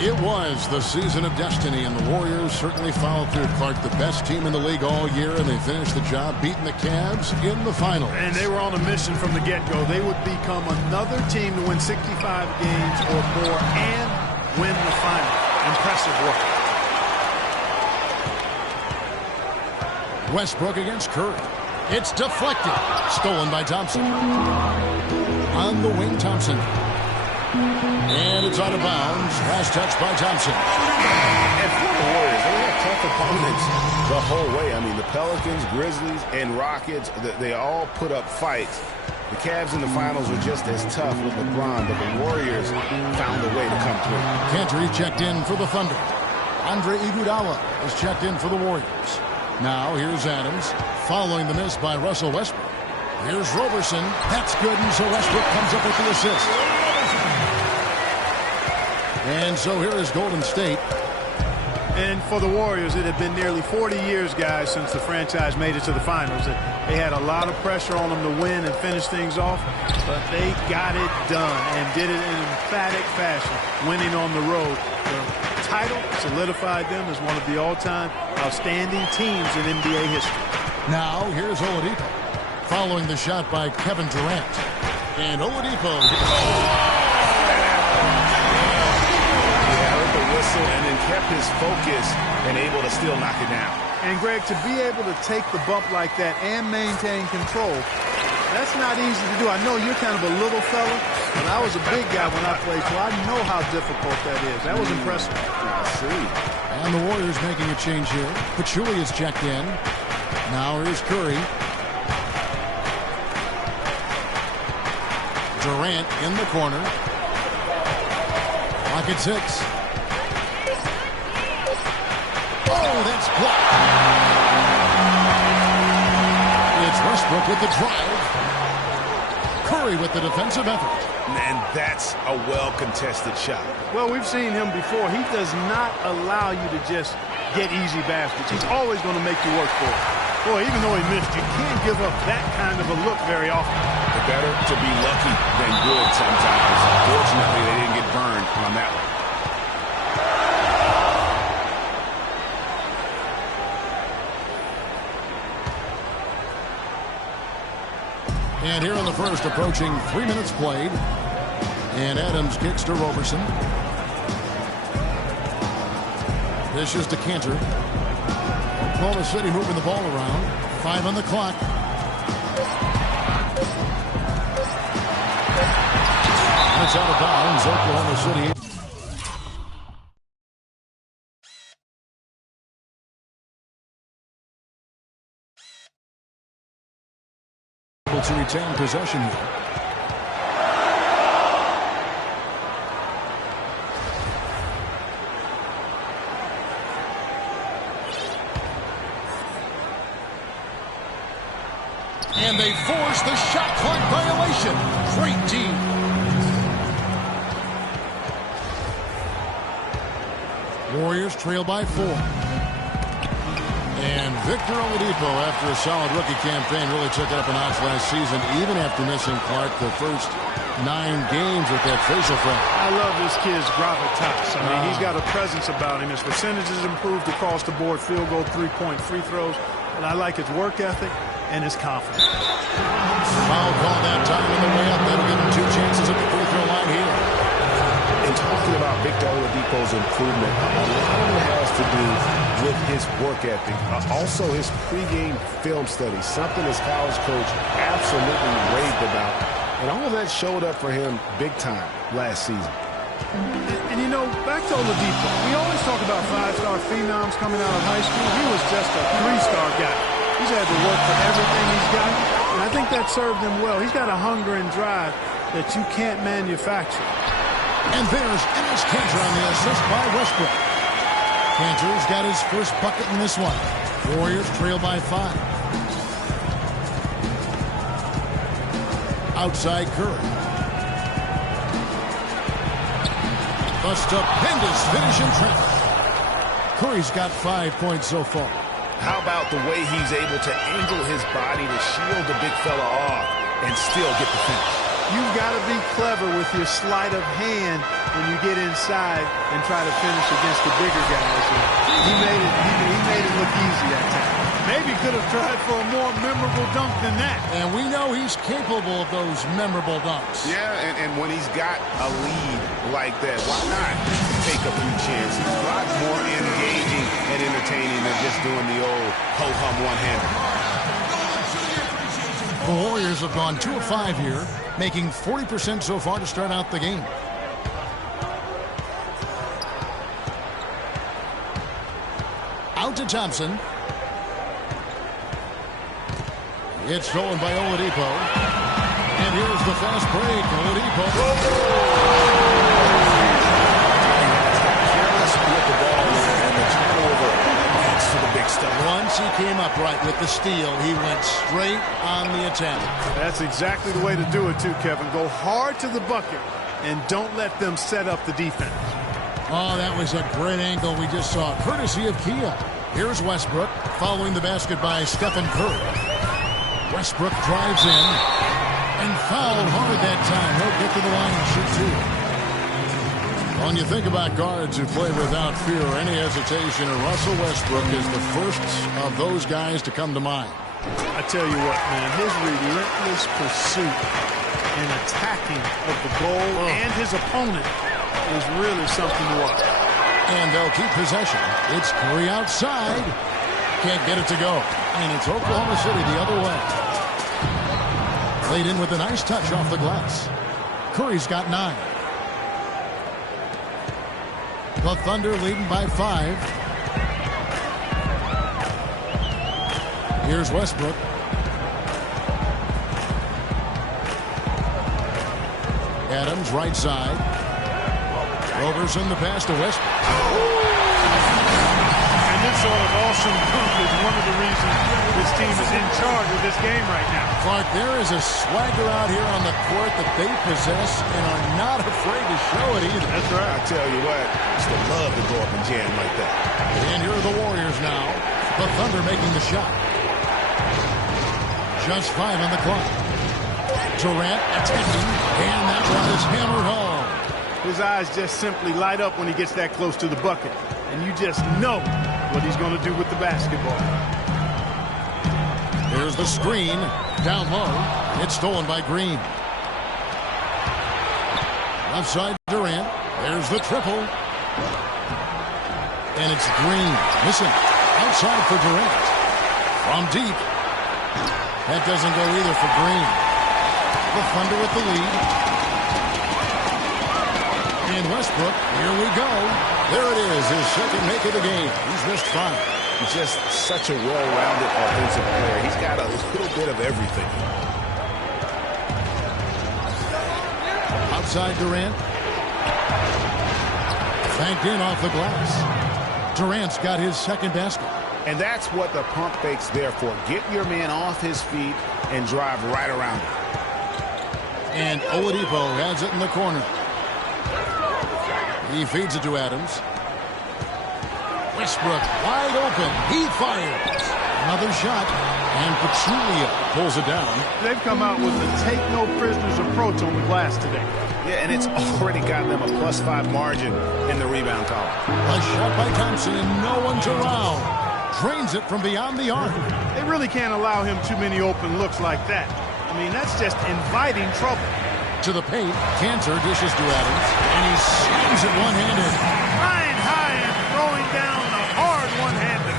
It was the season of destiny, and the Warriors certainly followed through. Clark, the best team in the league all year, and they finished the job beating the Cavs in the finals. And they were on a mission from the get-go. They would become another team to win 65 games or more and win the final. Impressive work. Westbrook against Curry. It's deflected. Stolen by Thompson. On the wing, Thompson. And it's out of bounds. Last touch by Thompson. And for the Warriors, they had tough opponents the whole way. I mean, the Pelicans, Grizzlies, and Rockets, they all put up fights. The Cavs in the finals were just as tough with LeBron, but the Warriors found a way to come through. Cantor checked in for the Thunder. Andre Iguodala is checked in for the Warriors. Now here's Adams following the miss by Russell Westbrook. Here's Roberson. That's good, and so Westbrook comes up with the assist. And so here is Golden State. And for the Warriors, it had been nearly 40 years, guys, since the franchise made it to the finals. They had a lot of pressure on them to win and finish things off, but they got it done and did it in emphatic fashion, winning on the road. The title solidified them as one of the all-time outstanding teams in NBA history. Now here's Oladipo following the shot by Kevin Durant. And Oladipo... and then kept his focus and able to still knock it down. And, Greg, to be able to take the bump like that and maintain control, that's not easy to do. I know you're kind of a little fella, but I was a big guy when I played, so I know how difficult that is. That was impressive. I see. And the Warriors making a change here. Pachulia's checked in. Now here's Curry. Durant in the corner. Clock at 6. Oh, that's blocked. It's Westbrook with the drive. Curry with the defensive effort. And that's a well-contested shot. Well, we've seen him before. He does not allow you to just get easy baskets. He's always going to make you work for it. Boy, even though he missed, you can't give up that kind of a look very often. It's better to be lucky than good sometimes. Fortunately, they didn't get burned on that one. And here in the first, approaching 3 minutes played. And Adams kicks to Roberson. This is to Cantor. Oklahoma City moving the ball around. 5 on the clock. It's out of bounds. Oklahoma City. To retain possession here. And they force the shot clock violation. Great team. Warriors trail by 4. And Victor Oladipo, after a solid rookie campaign, really took it up a notch last season, even after missing Clark the first 9 games with that facial fracture. I love this kid's gravitas. I mean, he's got a presence about him. His percentages improved across the board, field goal, 3-point free throws. But I like his work ethic and his confidence. Foul call that time on the way up. That'll give him 2 chances at the free throw line here. And talking about Victor Oladipo's improvement, a lot of it has to do with his work ethic, also his pregame film study, something his college coach absolutely raved about. And all of that showed up for him big time last season. And you know, back to Oladipo, we always talk about 5-star phenoms coming out of high school. He was just a 3-star guy. He's had to work for everything he's got, and I think that served him well. He's got a hunger and drive that you can't manufacture. And there's Enes Kanter on the assist by Westbrook. Kanter's got his first bucket in this one. Warriors trail by 5. Outside Curry. The stupendous finish in traffic. Curry's got 5 points so far. How about the way he's able to angle his body to shield the big fella off and still get the finish? You've got to be clever with your sleight of hand when you get inside and try to finish against the bigger guys. He made it look easy that time. Maybe could have tried for a more memorable dunk than that. And we know he's capable of those memorable dunks. Yeah, and when he's got a lead like that, why not take a few chances? A lot more engaging and entertaining than just doing the old ho-hum one-hander. The Warriors have gone 2 of 5 here, making 40% so far to start out the game. Out to Thompson. It's stolen by Oladipo. And here's the fast break. Oladipo. Careless with the ball and the turnover leads to the big stuff. Once he came upright with the steal, he went straight on the attack. That's exactly the way to do it too, Kevin. Go hard to the bucket and don't let them set up the defense. Oh, that was a great angle we just saw, courtesy of Kia. Here's Westbrook following the basket by Stephen Curry. Westbrook drives in and fouled hard that time. He'll get to the line and shoot 2. When you think about guards who play without fear or any hesitation, and Russell Westbrook is the first of those guys to come to mind. I tell you what, man, his relentless pursuit and attacking of the goal and his opponent is really something to watch. And they'll keep possession. It's Curry outside. Can't get it to go. And it's Oklahoma City the other way. Played in with a nice touch off the glass. Curry's got 9. The Thunder leading by 5. Here's Westbrook. Adams right side. Roberson the pass to Westbrook. And this sort of awesome dunk is one of the reasons this team is in charge of this game right now. Clark, there is a swagger out here on the court that they possess and are not afraid to show it either. That's right. I tell you what, I used to love to go up and jam like that. And here are the Warriors now. The Thunder making the shot. Just 5 on the clock. Durant attempting, and that one is hammered home. His eyes just simply light up when he gets that close to the bucket. And you just know what he's going to do with the basketball. Here's the screen. Down low. It's stolen by Green. Left side Durant. There's the triple. And it's Green. Missing. Outside for Durant. From deep. That doesn't go either for Green. The Thunder with the lead. And Westbrook, here we go. There it is, his second make of the game. He's missed 5. He's just such a well-rounded offensive player. He's got a little bit of everything. Outside Durant. Banked in off the glass. Durant's got his second basket. And that's what the pump fake's there for. Get your man off his feet and drive right around him. And Oladipo has it in the corner. He feeds it to Adams. Westbrook wide open. He fires. Another shot. And Pachulia pulls it down. They've come out with a take no prisoners approach on the glass today. Yeah, and it's already gotten them a +5 margin in the rebound column. A shot by Thompson and no one's around. Drains it from beyond the arc. They really can't allow him too many open looks like that. I mean, that's just inviting trouble. To the paint, Cantor dishes to Adams, and he slams it one-handed. Flying high and throwing down a hard one-hander.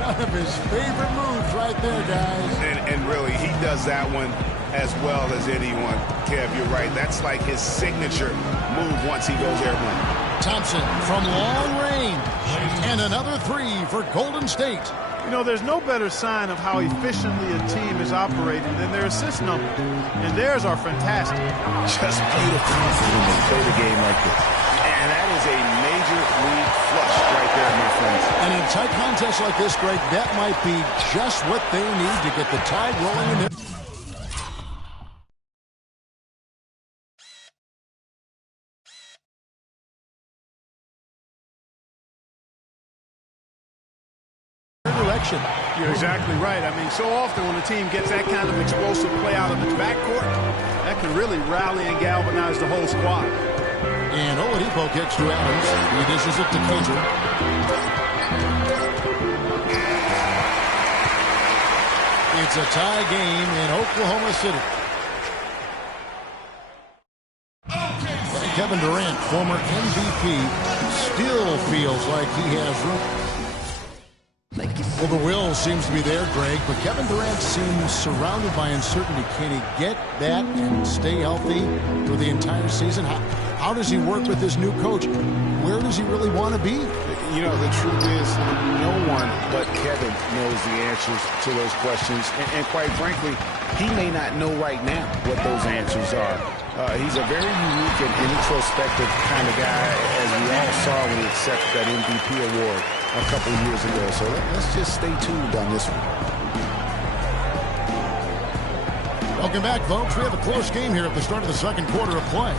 One of his favorite moves right there, guys. And really, he does that one as well as anyone. Kev, you're right. That's like his signature move once he goes airborne. Thompson from long range. And another three for Golden State. You know, there's no better sign of how efficiently a team is operating than their assist number. And theirs are fantastic. Just beautiful when they play the game like this. And that is a major league flush right there, my friends. And in tight contests like this, Greg, that might be just what they need to get the tide rolling in their... direction. You're exactly right. I mean, so often when a team gets that kind of explosive play out of its backcourt, that can really rally and galvanize the whole squad. And Oladipo kicks to Adams. He dishes it to Cantor. It's a tie game in Oklahoma City. Kevin Durant, former MVP, still feels like he has room. Well, the will seems to be there, Greg, but Kevin Durant seems surrounded by uncertainty. Can he get that and stay healthy for the entire season? How does he work with his new coach? Where does he really want to be? You know, the truth is, no one but Kevin knows the answers to those questions. And quite frankly, he may not know right now what those answers are. He's a very unique and introspective kind of guy, as we all saw when he accepted that MVP award a couple of years ago. So let's just stay tuned on this one. Welcome back, folks. We have a close game here at the start of the second quarter of play.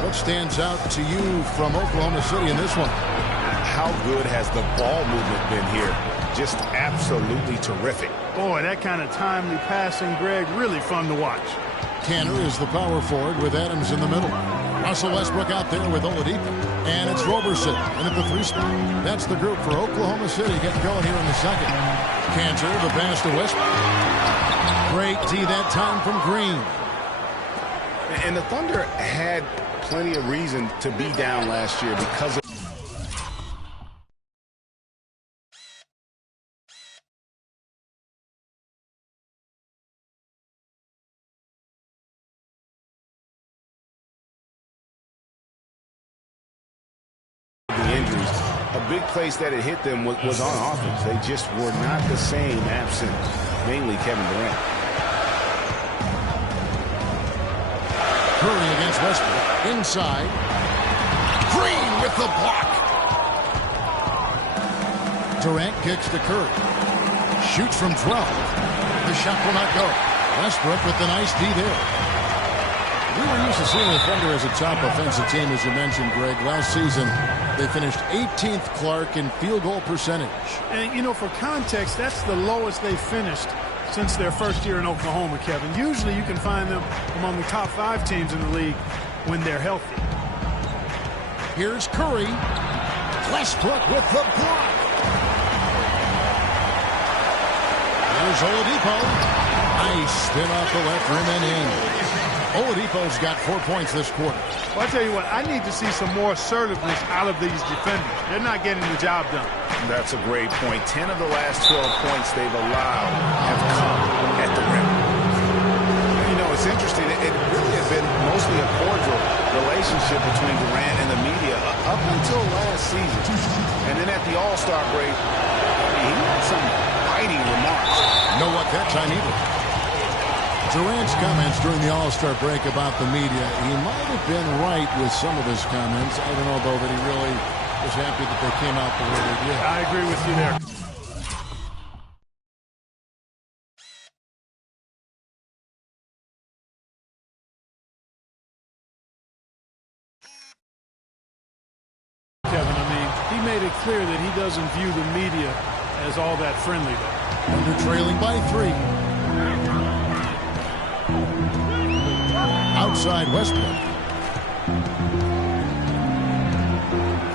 What stands out to you from Oklahoma City in this one? How good has the ball movement been here? Just absolutely terrific. Boy, that kind of timely passing, Greg, really fun to watch. Cantor is the power forward with Adams in the middle. Russell Westbrook out there with Oladipo. And it's Roberson in at the three spot. That's the group for Oklahoma City getting going here in the second. Cantor, the pass to Westbrook. Great D that time from Green. And the Thunder had plenty of reason to be down last year because of big place that it hit them was on offense. They just were not the same absent mainly Kevin Durant. Curry against Westbrook. Inside. Green with the block. Durant kicks to Curry. Shoots from 12. The shot will not go. Westbrook with the nice D there. We were used to seeing the Thunder as a top offensive team, as you mentioned, Greg. Last season, they finished 18th, Clark, in field goal percentage. And, you know, for context, that's the lowest they finished since their first year in Oklahoma, Kevin. Usually you can find them among the top 5 teams in the league when they're healthy. Here's Curry. Westbrook with the block. Here's Oladipo. Nice spin off the left rim and in. Oladipo's got 4 points this quarter. Well, I tell you what, I need to see some more assertiveness out of these defenders. They're not getting the job done. That's a great point. 10 of the last 12 points they've allowed have come at the rim. You know, it's interesting. It really has been mostly a cordial relationship between Durant and the media up until last season. And then at the All-Star break, he had some biting remarks. Know what that time either. Durant's comments during the All-Star break about the media, he might have been right with some of his comments. I don't know, though, that he really was happy that they came out the way they did. I agree with you there. Kevin, I mean, he made it clear that he doesn't view the media as all that friendly, though. Thunder trailing by 3. Outside Westbrook.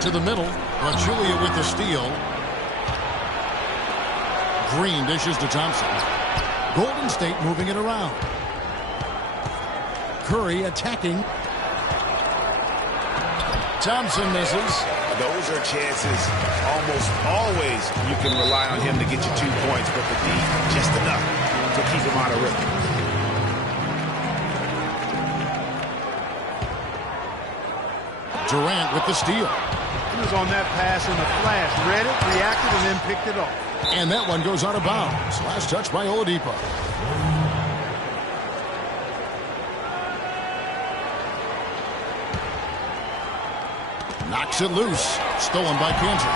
To the middle. Julia with the steal. Green dishes to Thompson. Golden State moving it around. Curry attacking. Thompson misses. Those are chances almost always you can rely on him to get you 2 points, but the D just enough to keep him out of rhythm. Durant with the steal. He was on that pass in a flash. Read it, reacted, and then picked it off. And that one goes out of bounds. Last touch by Oladipo. Knocks it loose. Stolen by Cantor.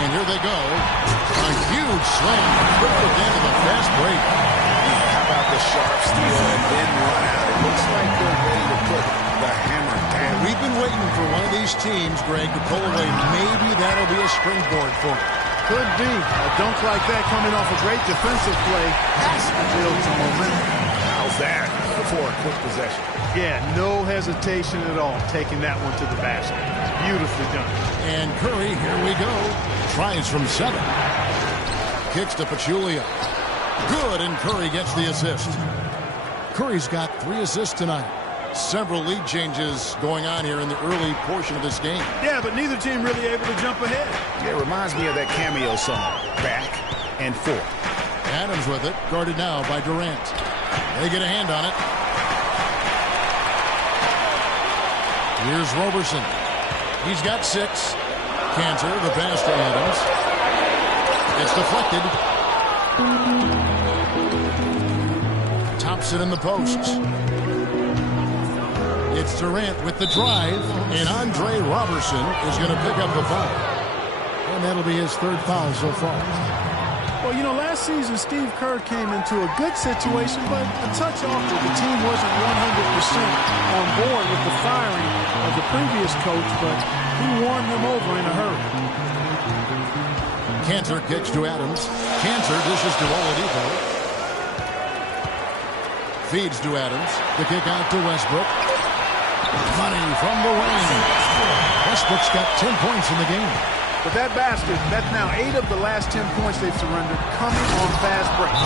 And here they go. A huge slam. Quick with the end of the fast break. How about the sharp steal and then run out? It looks like they're ready to put the hammer down. We've been waiting for one of these teams, Greg, to pull away. Maybe that'll be a springboard for them. Could be. A dunk like that coming off a great defensive play has to build some momentum. How's that for a quick possession? Yeah, no hesitation at all taking that one to the basket. Beautifully done. And Curry, here we go. Tries from 7. Kicks to Pachulia. Good, and Curry gets the assist. Curry's got 3 assists tonight. Several lead changes going on here in the early portion of this game. Yeah, but neither team really able to jump ahead. Yeah, it reminds me of that cameo song, Back and Forth. Adams with it, guarded now by Durant. They get a hand on it. Here's Roberson. He's got 6. Cantor, the pass to Adams. It's deflected. Thompson in the post. It's Durant with the drive, and Andre Roberson is going to pick up the foul. And that'll be his 3rd foul so far. Well, you know, last season Steve Kerr came into a good situation, but a touch off that the team wasn't 100% on board with the firing of the previous coach, but he won them over in a hurry. Cantor kicks to Adams. Cantor dishes to Oladipo. Feeds to Adams. The kick out to Westbrook. Money from the wing. Westbrook's got 10 points in the game. But that basket, that's now 8 of the last 10 points they've surrendered coming on fast breaks.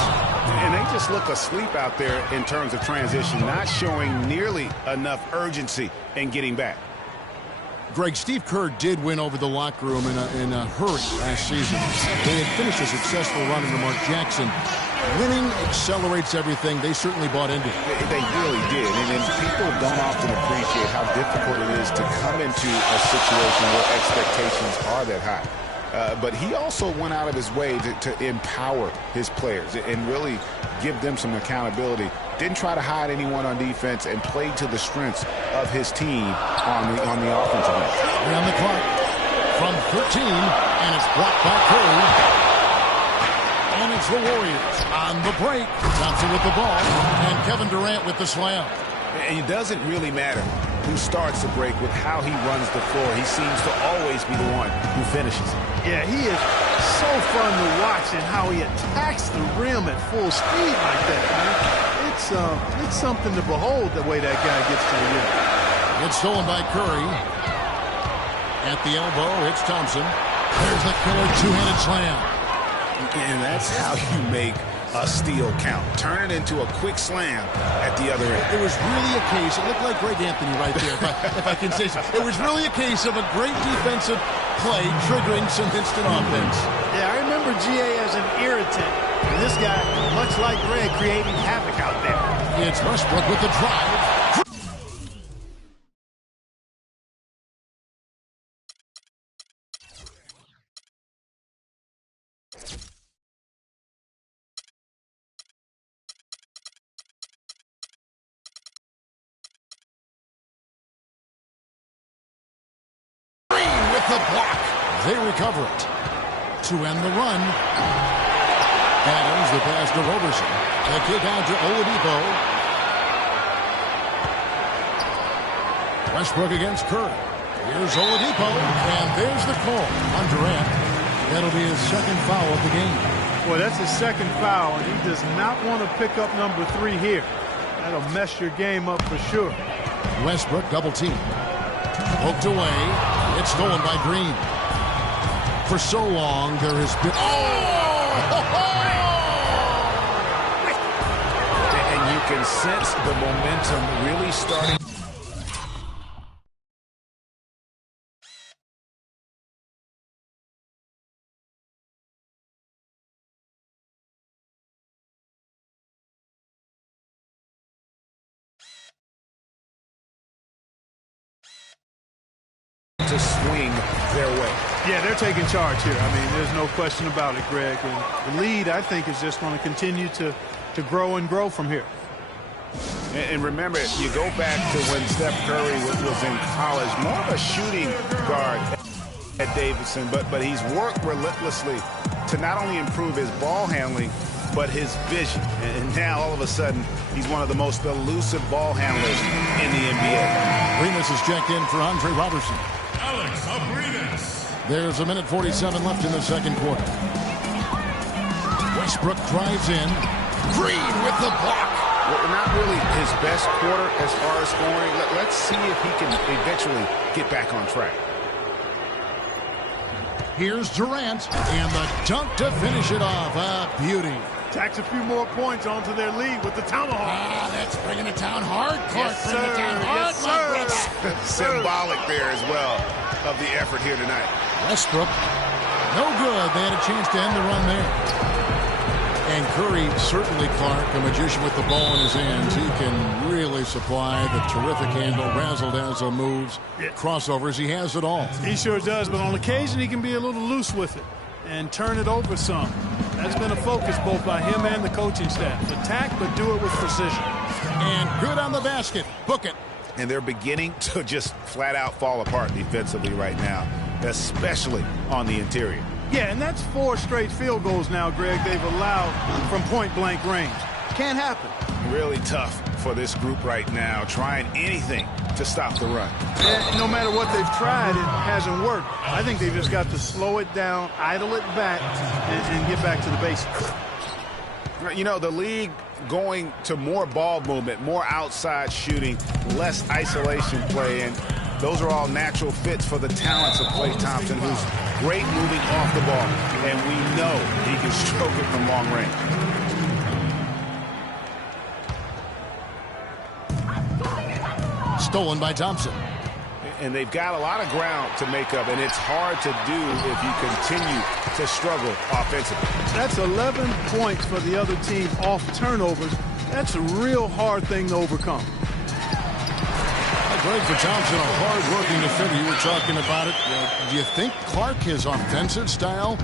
And they just look asleep out there in terms of transition, not showing nearly enough urgency in getting back. Greg, Steve Kerr did win over the locker room in a hurry last season. They had finished a successful run under Mark Jackson. Winning accelerates everything. They certainly bought into it. They really did. And people don't often appreciate how difficult it is to come into a situation where expectations are that high. But he also went out of his way to empower his players and really give them some accountability. Didn't try to hide anyone on defense and played to the strengths of his team on the offensive end. We're on the clock from 13, and it's blocked by Curry. And it's the Warriors on the break. Thompson with the ball, and Kevin Durant with the slam. And it doesn't really matter who starts the break with how he runs the floor. He seems to always be the one who finishes. Yeah, he is so fun to watch and how he attacks the rim at full speed like that, man. It's something to behold the way that guy gets to the rim. It's stolen by Curry. At the elbow, it's Thompson. There's the killer two-handed slam. And that's how you make a steal count. Turn it into a quick slam at the other end. It was really a case, it looked like Greg Anthony right there, if I can say so. It was really a case of a great defensive play triggering some instant offense. Yeah, I remember GA as an irritant. And this guy, much like Greg, creating havoc out there. It's Westbrook with the drive. The block. They recover it. To end the run. Adams, the pass to Roberson. The kick out to Oladipo. Westbrook against Curry. Here's Oladipo. And there's the call on Durant. That'll be his 2nd foul of the game. Well, that's his 2nd foul, and he does not want to pick up number 3 here. That'll mess your game up for sure. Westbrook double team. Poked away. It's stolen by Green. For so long, there has been... Oh! And you can sense the momentum really starting. To swing their way. Yeah, they're taking charge here. I mean, there's no question about it, Greg. And the lead, I think, is just going to continue to grow and grow from here. And remember, you go back to when Steph Curry was in college, more of a shooting guard at Davidson, but he's worked relentlessly to not only improve his ball handling, but his vision. And now, all of a sudden, he's one of the most elusive ball handlers in the NBA. Remus is checked in for Andre Robertson. Alex Abrines. There's 1:47 left in the second quarter. Westbrook drives in. Green with the block. Well, not really his best quarter as far as scoring. Let's see if he can eventually get back on track. Here's Durant, and the dunk to finish it off. A beauty. Tacks a few more points onto their lead with the tomahawk. That's bringing it down hard. Clark, Yes, bring it down hard, yes, my sir. brother. Symbolic there as well of the effort here tonight. Westbrook, no good. They had a chance to end the run there. And Curry, certainly, Clark, a magician with the ball in his hands. He can really supply the terrific handle, razzle-dazzle moves, crossovers. He has it all. He sure does, but on occasion he can be a little loose with it and turn it over some. That's been a focus both by him and the coaching staff. Attack, but do it with precision. And good on the basket. Book it. And they're beginning to just flat out fall apart defensively right now, especially on the interior. Yeah, and that's 4 straight field goals now, Greg, they've allowed from point-blank range. Can't happen. Really tough for this group right now, trying anything to stop the run. And no matter what they've tried, it hasn't worked. I think they've just got to slow it down, idle it back, and get back to the basics. You know, the league going to more ball movement, more outside shooting, less isolation play, and those are all natural fits for the talents of Klay Thompson, who's great moving off the ball, and we know he can stroke it from long range. Stolen by Thompson. And they've got a lot of ground to make up, and it's hard to do if you continue to struggle offensively. That's 11 points for the other team off turnovers. That's a real hard thing to overcome. Great for Thompson, a hard-working defender. You were talking about it. Do you think Clark, his offensive style,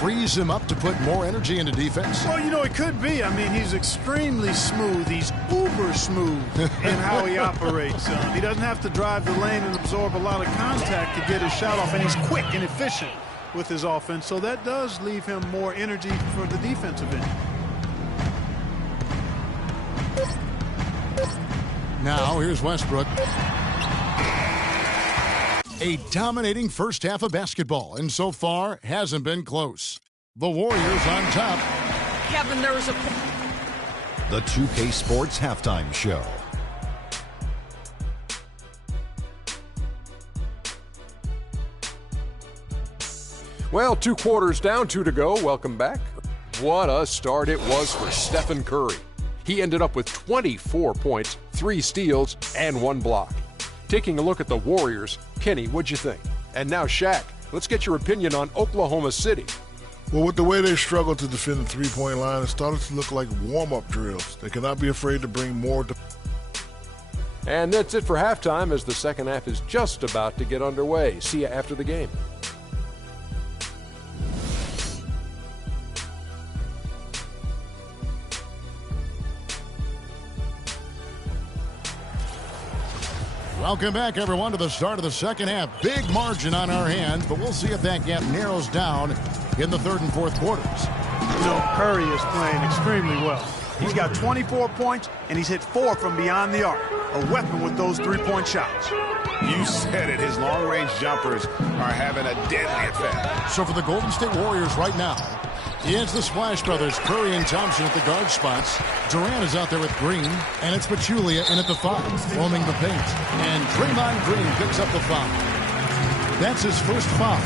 frees him up to put more energy into defense? Well, you know, it could be. I mean, he's extremely smooth. He's uber smooth in how he operates. He doesn't have to drive the lane and absorb a lot of contact to get his shot off, and he's quick and efficient with his offense. So that does leave him more energy for the defensive end. Now, here's Westbrook. A dominating first half of basketball, and so far hasn't been close. The Warriors on top. Kevin, there was a... The 2K Sports Halftime Show. Well, 2 quarters down, 2 to go. Welcome back. What a start it was for Stephen Curry. He ended up with 24 points, 3 steals, and 1 block. Taking a look at the Warriors, Kenny, what'd you think? And now, Shaq, let's get your opinion on Oklahoma City. Well, with the way they struggled to defend the three-point line, it started to look like warm-up drills. They cannot be afraid to bring more. And that's it for halftime, as the second half is just about to get underway. See you after the game. Welcome back, everyone, to the start of the second half. Big margin on our hands, but we'll see if that gap narrows down in the third and fourth quarters. You know, Curry is playing extremely well. He's got 24 points, and he's hit 4 from beyond the arc. A weapon with those three-point shots. You said it. His long-range jumpers are having a deadly effect. So for the Golden State Warriors right now, it's the Splash Brothers, Curry and Thompson at the guard spots. Durant is out there with Green, and it's Pachulia in at the 5, roaming the paint. And Draymond Green picks up the foul. That's his first foul.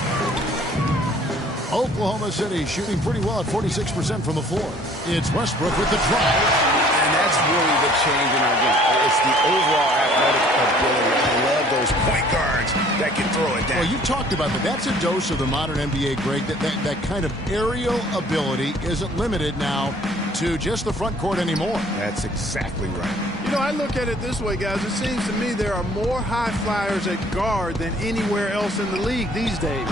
Oklahoma City shooting pretty well at 46% from the floor. It's Westbrook with the drive. And that's really the change in our game. It's the overall athletic ability. I love those point guards that can throw it down. Well, you talked about that. That's a dose of the modern NBA, Greg. That kind of aerial ability isn't limited now to just the front court anymore. That's exactly right. You know, I look at it this way, guys. It seems to me there are more high flyers at guard than anywhere else in the league these days.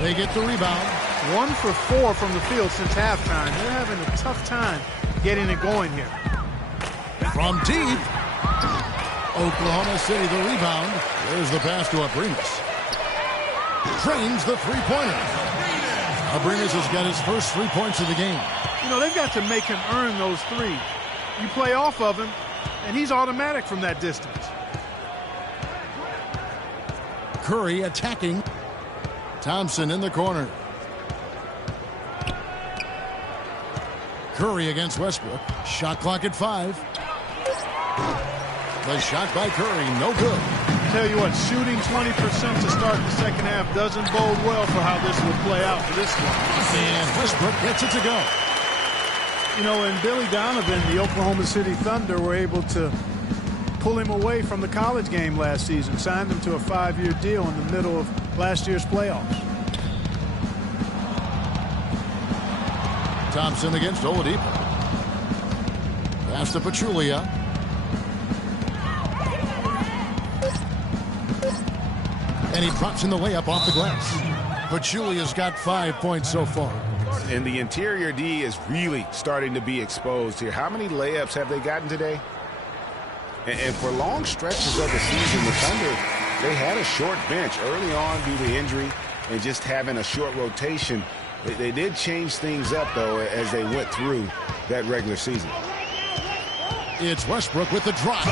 They get the rebound. 1 for 4 from the field since halftime. They're having a tough time getting it going here. From deep, Oklahoma City the rebound. There's the pass to Abrines. Drains the three-pointer. Abrines has got his first 3 points of the game. You know, they've got to make him earn those threes. You play off of him, and he's automatic from that distance. Curry attacking. Thompson in the corner. Curry against Westbrook. Shot clock at 5. The shot by Curry, no good. Tell you what, shooting 20% to start the second half doesn't bode well for how this will play out for this one. And Westbrook gets it to go. You know, and Billy Donovan, the Oklahoma City Thunder, were able to pull him away from the college game last season, signed him to a 5-year deal in the middle of last year's playoffs. Thompson against Oladipo. Pass to Pachulia. And he drops in the layup off the glass. Pachulia's got 5 points so far. And the interior D is really starting to be exposed here. How many layups have they gotten today? And for long stretches of the season, the Thunder, they had a short bench early on due to injury and just having a short rotation. They did change things up, though, as they went through that regular season. It's Westbrook with the drive.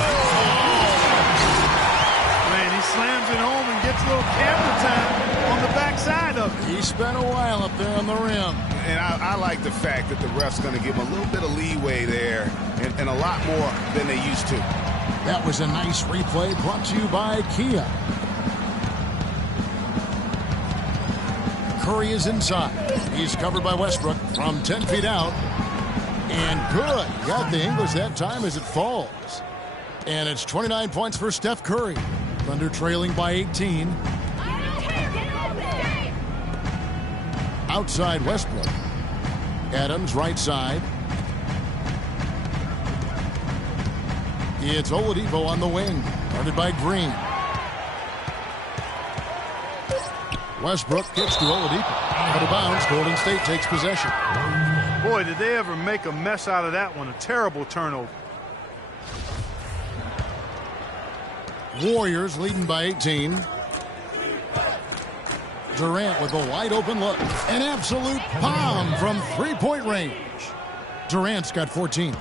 Man, he slams it home and gets a little camera time on the backside of it. He spent a while up there on the rim. And I like the fact that the ref's going to give him a little bit of leeway there and a lot more than they used to. That was a nice replay brought to you by Kia. Curry is inside. He's covered by Westbrook from 10 feet out. And good. Got the English that time as it falls. And it's 29 points for Steph Curry. Thunder trailing by 18. Outside Westbrook. Adams right side. It's Oladipo on the wing. Guarded by Green. Westbrook gets to Oladipo. Out of bounds. Golden State takes possession. Boy, did they ever make a mess out of that one. A terrible turnover. Warriors leading by 18. Durant with a wide open look. An absolute bomb from three-point range. Durant's got 14.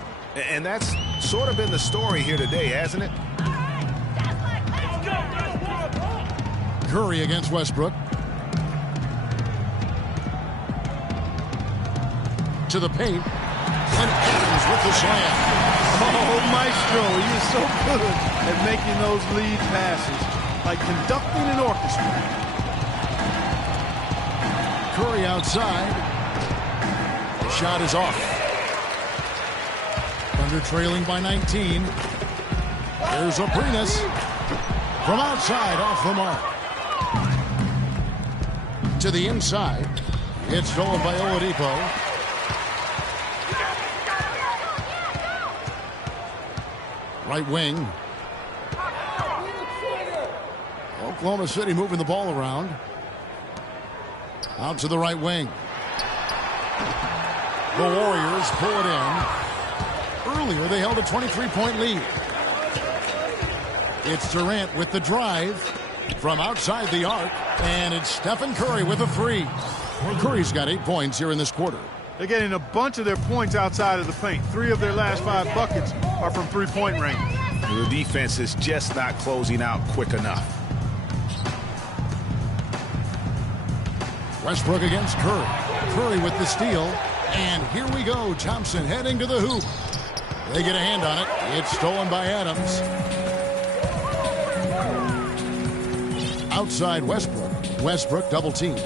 And that's sort of been the story here today, hasn't it? Curry against Westbrook. To the paint. And Adams with the slam. Oh, Maestro, he is so good at making those lead passes. Like conducting an orchestra. Curry outside. The shot is off. Thunder trailing by 19. There's Abrines. From outside, off the mark. To the inside. It's stolen by Oladipo. Right wing. Oklahoma City moving the ball around. Out to the right wing. The Warriors pull it in. Earlier, they held a 23-point lead. It's Durant with the drive from outside the arc. And it's Stephen Curry with a three. Curry's got 8 points here in this quarter. They're getting a bunch of their points outside of the paint. 3 of their last 5 buckets are from three-point range. The defense is just not closing out quick enough. Westbrook against Curry. Curry with the steal. And here we go. Thompson heading to the hoop. They get a hand on it. It's stolen by Adams. Outside Westbrook. Westbrook double team.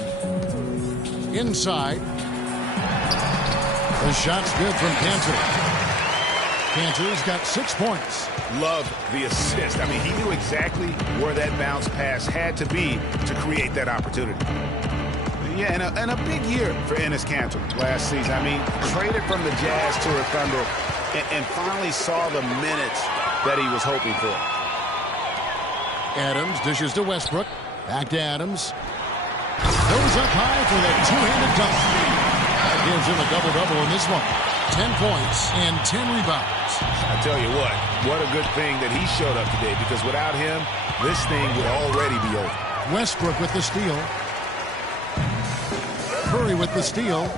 inside. The shot's good from Cantor. Cantor's got 6 points. Love the assist. I mean, he knew exactly where that bounce pass had to be to create that opportunity. Yeah, and a big year for Enes Kanter last season. I mean, traded from the Jazz to the Thunder and finally saw the minutes that he was hoping for. Adams dishes to Westbrook. Back to Adams. Goes up high for the two-handed dunk. That gives him a double-double in this one. 10 points and 10 rebounds. I tell you what a good thing that he showed up today, because without him, this thing would already be over. Westbrook with the steal. Curry with the steal.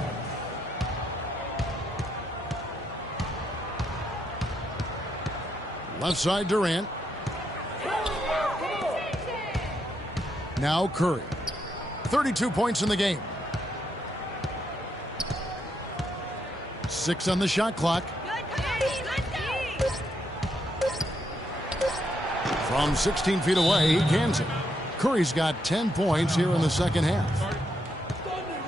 Left side Durant. Now Curry. 32 points in the game. 6 on the shot clock. From 16 feet away, he cans it. Curry's got 10 points here in the second half.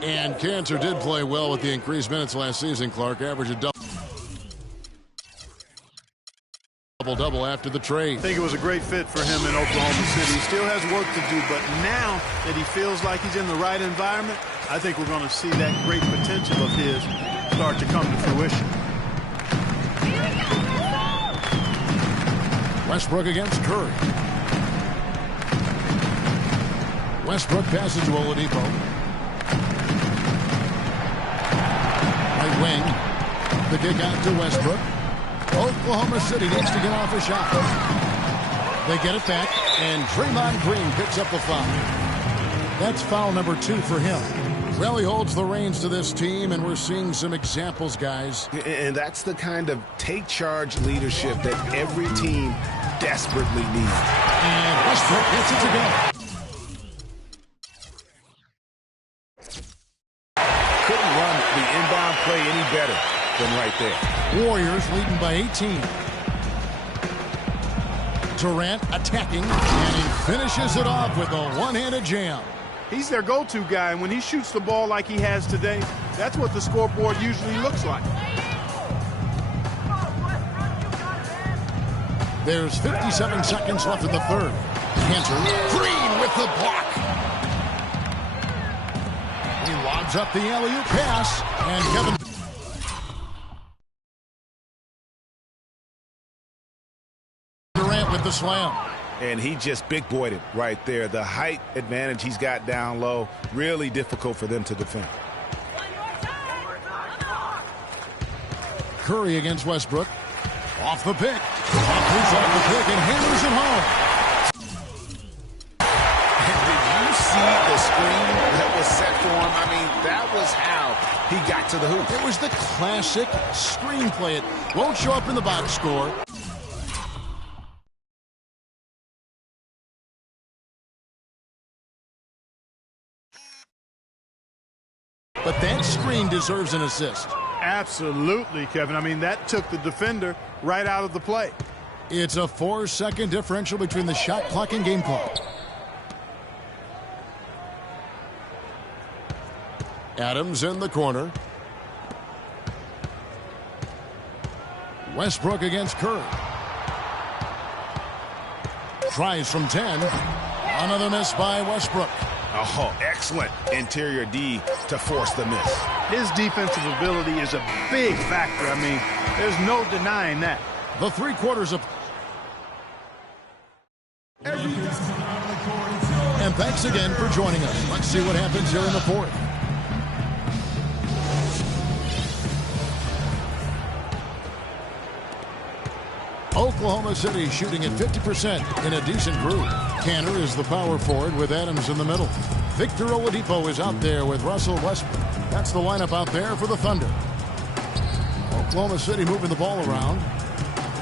And Cantor did play well with the increased minutes last season, Clark. Averaged a double-double after the trade. I think it was a great fit for him in Oklahoma City. He still has work to do, but now that he feels like he's in the right environment, I think we're going to see that great potential of his start to come to fruition. Westbrook against Curry. Westbrook passes to Oladipo. Right wing. The kick out to Westbrook. Oklahoma City needs to get off a shot. They get it back, and Draymond Green picks up the foul. That's foul number 2 for him. Well, he holds the reins to this team, and we're seeing some examples, guys. And that's the kind of take-charge leadership that every team desperately needs. And Westbrook gets it to go. Couldn't run the inbound play any better than right there. Warriors leading by 18. Durant attacking, and he finishes it off with a one-handed jam. He's their go-to guy, and when he shoots the ball like he has today, that's what the scoreboard usually looks like. There's 57 seconds left in the third. Cantor, Green with the block. He lobs up the alley-oop pass, and Kevin Durant with the slam. And he just big-boyed it right there. The height advantage he's got down low, really difficult for them to defend. Curry against Westbrook. Off the pick. He's off the pick and hammers it home. And did you see the screen that was set for him? I mean, that was how he got to the hoop. It was the classic screenplay. It won't show up in the box score. But that screen deserves an assist. Absolutely, Kevin. I mean, that took the defender right out of the play. It's a 4-second differential between the shot clock and game clock. Adams in the corner. Westbrook against Curry. Tries from 10. Another miss by Westbrook. Oh, excellent interior D to force the miss. His defensive ability is a big factor. I mean, there's no denying that. The 3/4 of... And thanks again for joining us. Let's see what happens here in the fourth. Oklahoma City shooting at 50% in a decent group. Cantor is the power forward with Adams in the middle. Victor Oladipo is out there with Russell Westbrook. That's the lineup out there for the Thunder. Oklahoma City moving the ball around.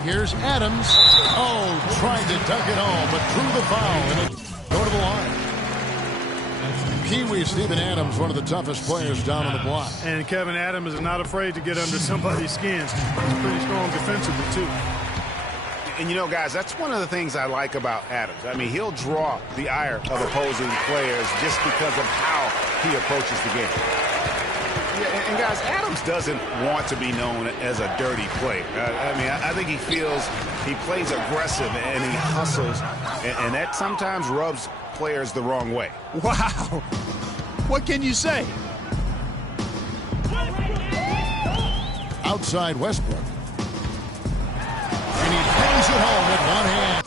Here's Adams. Oh, tried to dunk it home, but drew the foul and it'll go to the line. Kiwi Steven Adams, one of the toughest players down on the block. And Kevin Adams is not afraid to get under somebody's skin. He's pretty strong defensively, too. And you know, guys, that's one of the things I like about Adams. I mean, he'll draw the ire of opposing players just because of how he approaches the game. Yeah, and guys, Adams doesn't want to be known as a dirty player. I mean, I think he feels he plays aggressive and he hustles, and that sometimes rubs players the wrong way. Wow. What can you say? Outside Westbrook. And he bangs it home with one hand.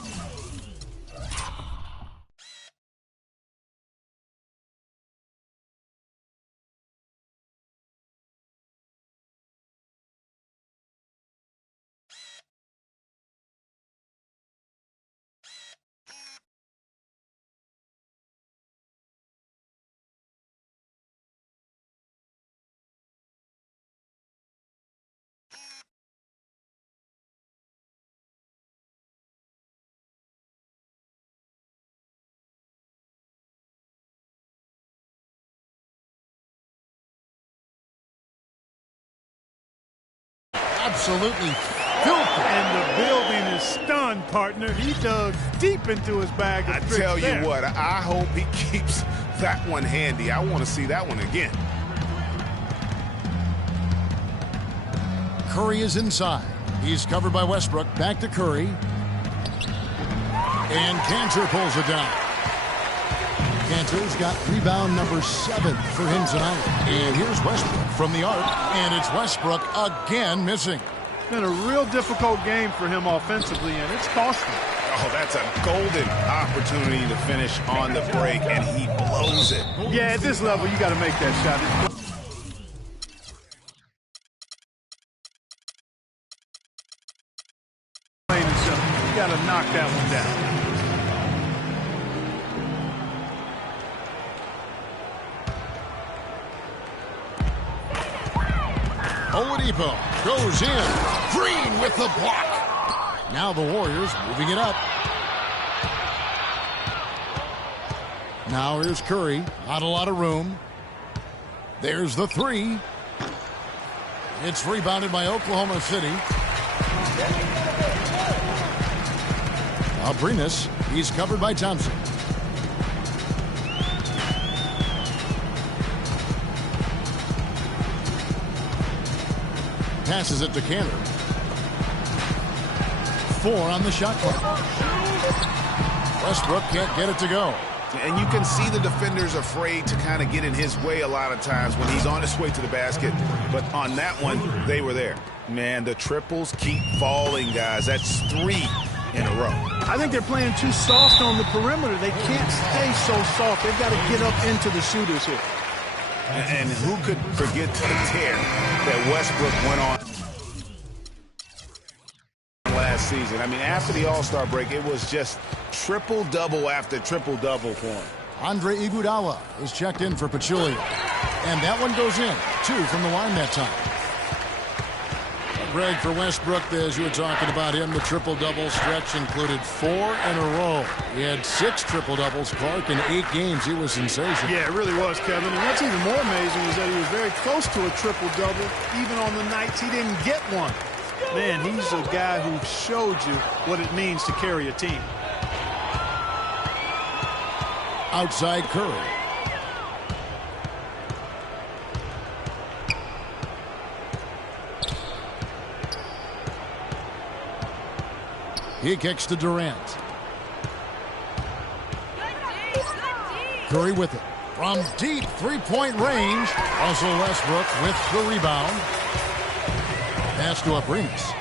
Absolutely filthy. And the building is stunned, partner. He dug deep into his bag of tricks. I tell there. you what, I hope he keeps that one handy. I want to see that one again. Curry is inside. He's covered by Westbrook. Back to Curry. And Cantor pulls it down. Cantor's got rebound number 7 for him tonight. And here's Westbrook from the arc. And it's Westbrook again missing. It's been a real difficult game for him offensively, and it's cost him. Oh, that's a golden opportunity to finish on the break, and he blows it. Yeah, at this level, you got to make that shot. Plain and simple. You got to knock that one down. Oladipo goes in. Green with the block. Now the Warriors moving it up. Now here's Curry. Not a lot of room. There's the 3. It's rebounded by Oklahoma City. Abrines. He's covered by Thompson. Passes it to Cantor. 4 on the shot clock. Westbrook can't get it to go. And you can see the defenders afraid to kind of get in his way a lot of times when he's on his way to the basket. But on that one, they were there. Man, the triples keep falling, guys. That's 3 in a row. I think they're playing too soft on the perimeter. They can't stay so soft. They've got to get up into the shooters here. And who could forget the tear that Westbrook went on last season? I mean, after the All-Star break, it was just triple-double after triple-double for him. Andre Iguodala is checked in for Pachulia. And that one goes in. 2 from the line that time. Greg, for Westbrook, as you were talking about him, the triple-double stretch included 4 in a row. He had 6 triple-doubles, Clark, in 8 games. He was sensational. Yeah, it really was, Kevin. And what's even more amazing is that he was very close to a triple-double, even on the nights he didn't get one. Man, he's a guy who showed you what it means to carry a team. Outside Curry. He kicks to Durant. Curry with it. From deep three-point range. Also Westbrook with the rebound. Pass to Abrines.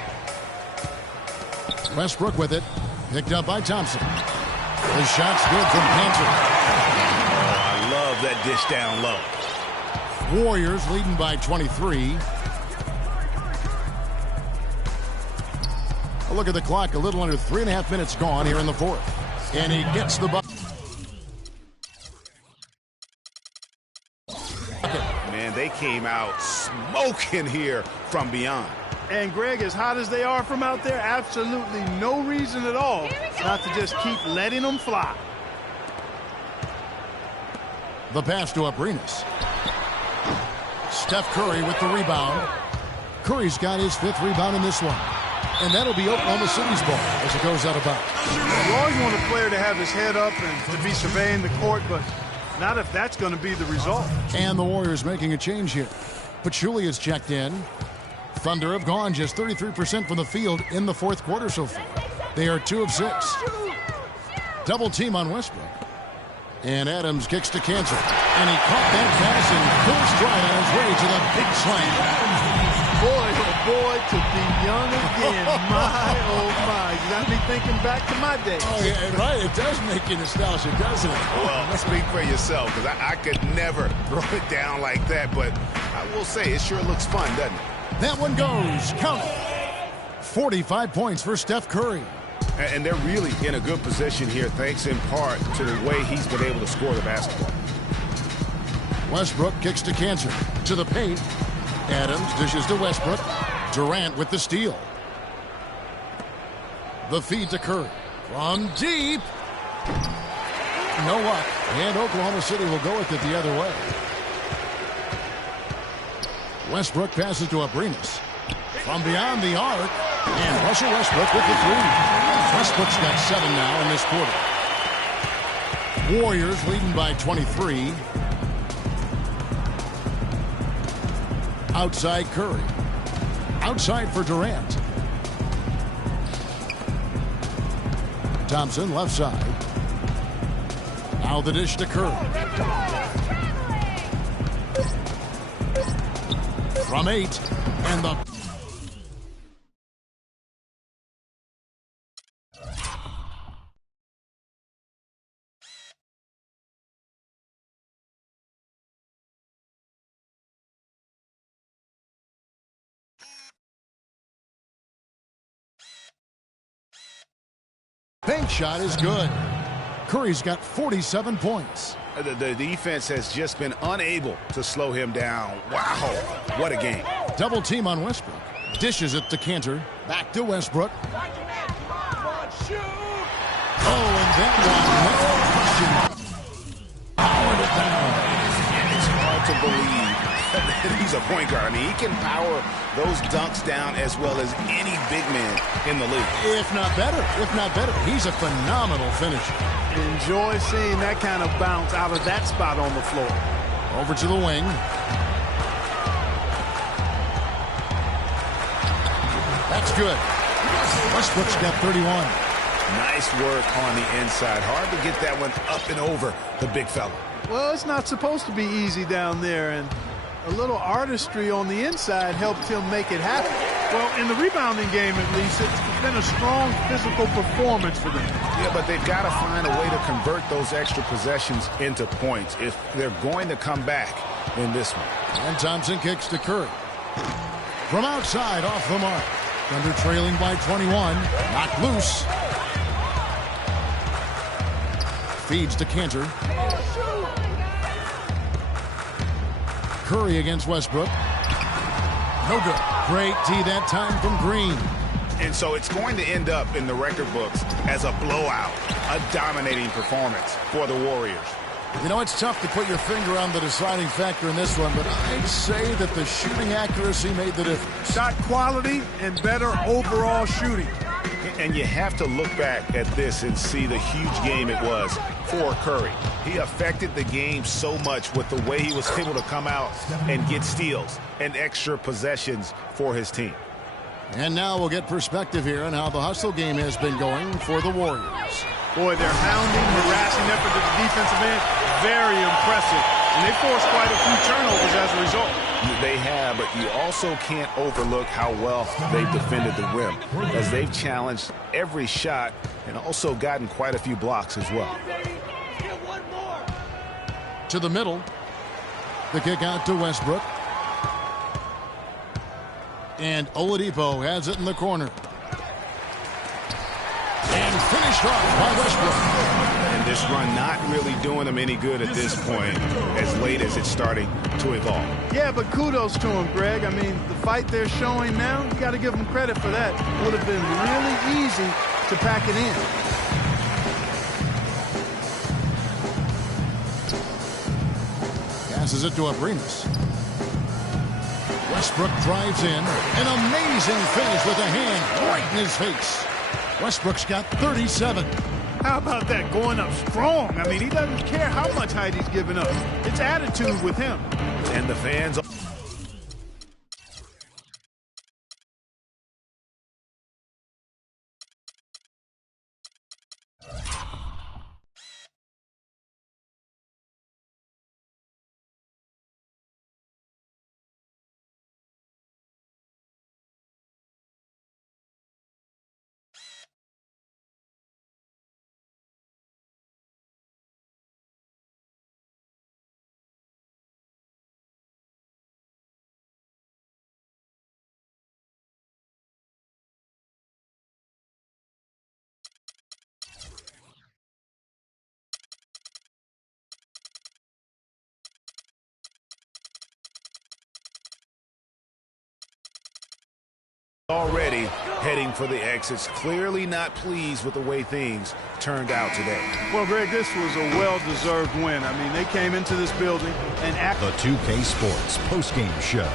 Westbrook with it. Picked up by Thompson. The shot's good from Cantor. Oh, I love that dish down low. Warriors leading by 23. A look at the clock. A little under 3.5 minutes gone here in the 4th. And he gets the bucket. Man, they came out smoking here from beyond. And, Greg, as hot as they are from out there, absolutely no reason at all not to just keep letting them fly. The pass to Abrines. Steph Curry with the rebound. Curry's got his 5th rebound in this one. And that'll be Oklahoma City's ball as it goes out of bounds. You always want a player to have his head up and to be surveying the court, but not if that's going to be the result. And the Warriors making a change here. Pachulia is checked in. Thunder have gone just 33% from the field in the fourth quarter so far. They are 2 of 6. Double team on Westbrook. And Adams kicks to Cancer. And he caught that pass in full stride on his way to the big slam. Boy, oh boy, to be young again. My, oh my. You got me thinking back to my day. Oh, yeah, right. It does make you nostalgic, doesn't it? Well, speak for yourself, because I could never throw it down like that. But I will say, it sure looks fun, doesn't it? That one goes. Count it. 45 points for Steph Curry. And they're really in a good position here, thanks in part to the way he's been able to score the basketball. Westbrook kicks to Cancer. To the paint. Adams dishes to Westbrook. Durant with the steal. The feed to Curry. From deep. No luck. And Oklahoma City will go with it the other way. Westbrook passes to Abrinas. From beyond the arc. And Russell Westbrook with the 3. Westbrook's got 7 now in this quarter. Warriors leading by 23. Outside Curry. Outside for Durant. Thompson left side. Now the dish to Curry. From 8. And the bank shot is good. Curry's got 47 points. The defense has just been unable to slow him down. Wow, what a game. Double team on Westbrook. Dishes it to Cantor. Back to Westbrook. Oh, and that one, no question. Powered it down. It's hard to believe that he's a point guard. I mean, he can power those dunks down as well as any big man in the league. If not better. He's a phenomenal finisher. Enjoy seeing that kind of bounce out of that spot on the floor. Over to the wing. That's good. Westbrook's got 31. Nice work on the inside. Hard to get that one up and over the big fella. Well, it's not supposed to be easy down there, and a little artistry on the inside helped him make it happen. Well, in the rebounding game, at least, it's been a strong physical performance for them. Yeah, but they've got to find a way to convert those extra possessions into points if they're going to come back in this one. And Thompson kicks to Curry. From outside, off the mark. Thunder trailing by 21. Knocked loose. Feeds to Cantor. Curry against Westbrook. No good. Great D that time from Green. And so it's going to end up in the record books as a blowout, a dominating performance for the Warriors. You know, it's tough to put your finger on the deciding factor in this one, but I'd say that the shooting accuracy made the difference. Shot quality and better overall shooting. And you have to look back at this and see the huge game it was for Curry. He affected the game so much with the way he was able to come out and get steals and extra possessions for his team. And now we'll get perspective here on how the hustle game has been going for the Warriors. Boy, their hounding, harassing effort at the defensive end, very impressive. And they forced quite a few turnovers as a result. They have, but you also can't overlook how well they've defended the rim, as they've challenged every shot and also gotten quite a few blocks as well. To the middle. The kick out to Westbrook. And Oladipo has it in the corner. And finished off by Westbrook. And this run not really doing them any good at this point, as late as it's starting to evolve. Yeah, but kudos to him, Greg. I mean, the fight they're showing now, you got to give them credit for that. It would have been really easy to pack it in. Passes it to Abrinas. Westbrook drives in. An amazing finish with a hand right in his face. Westbrook's got 37. How about that, going up strong? I mean, he doesn't care how much height he's giving up. It's attitude with him. And the fans... already heading for the exits, clearly not pleased with the way things turned out today. Well, Greg, this was a well-deserved win. I mean, they came into this building and The 2K Sports postgame show.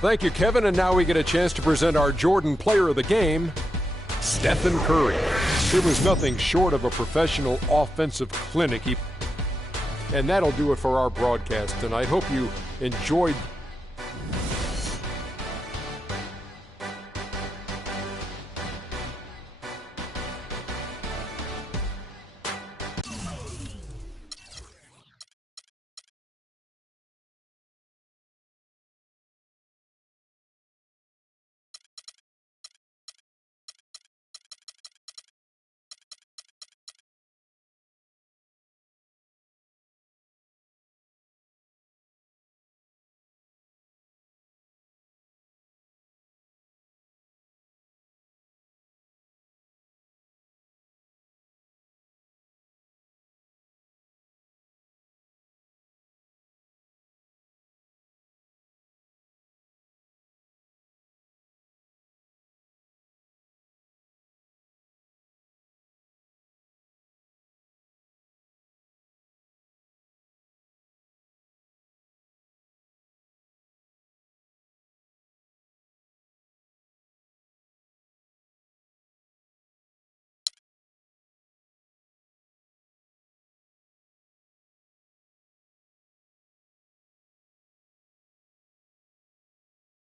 Thank you, Kevin. And now we get a chance to present our Jordan Player of the Game, Stephen Curry. It was nothing short of a professional offensive clinic. And that'll do it for our broadcast tonight. Hope you enjoyed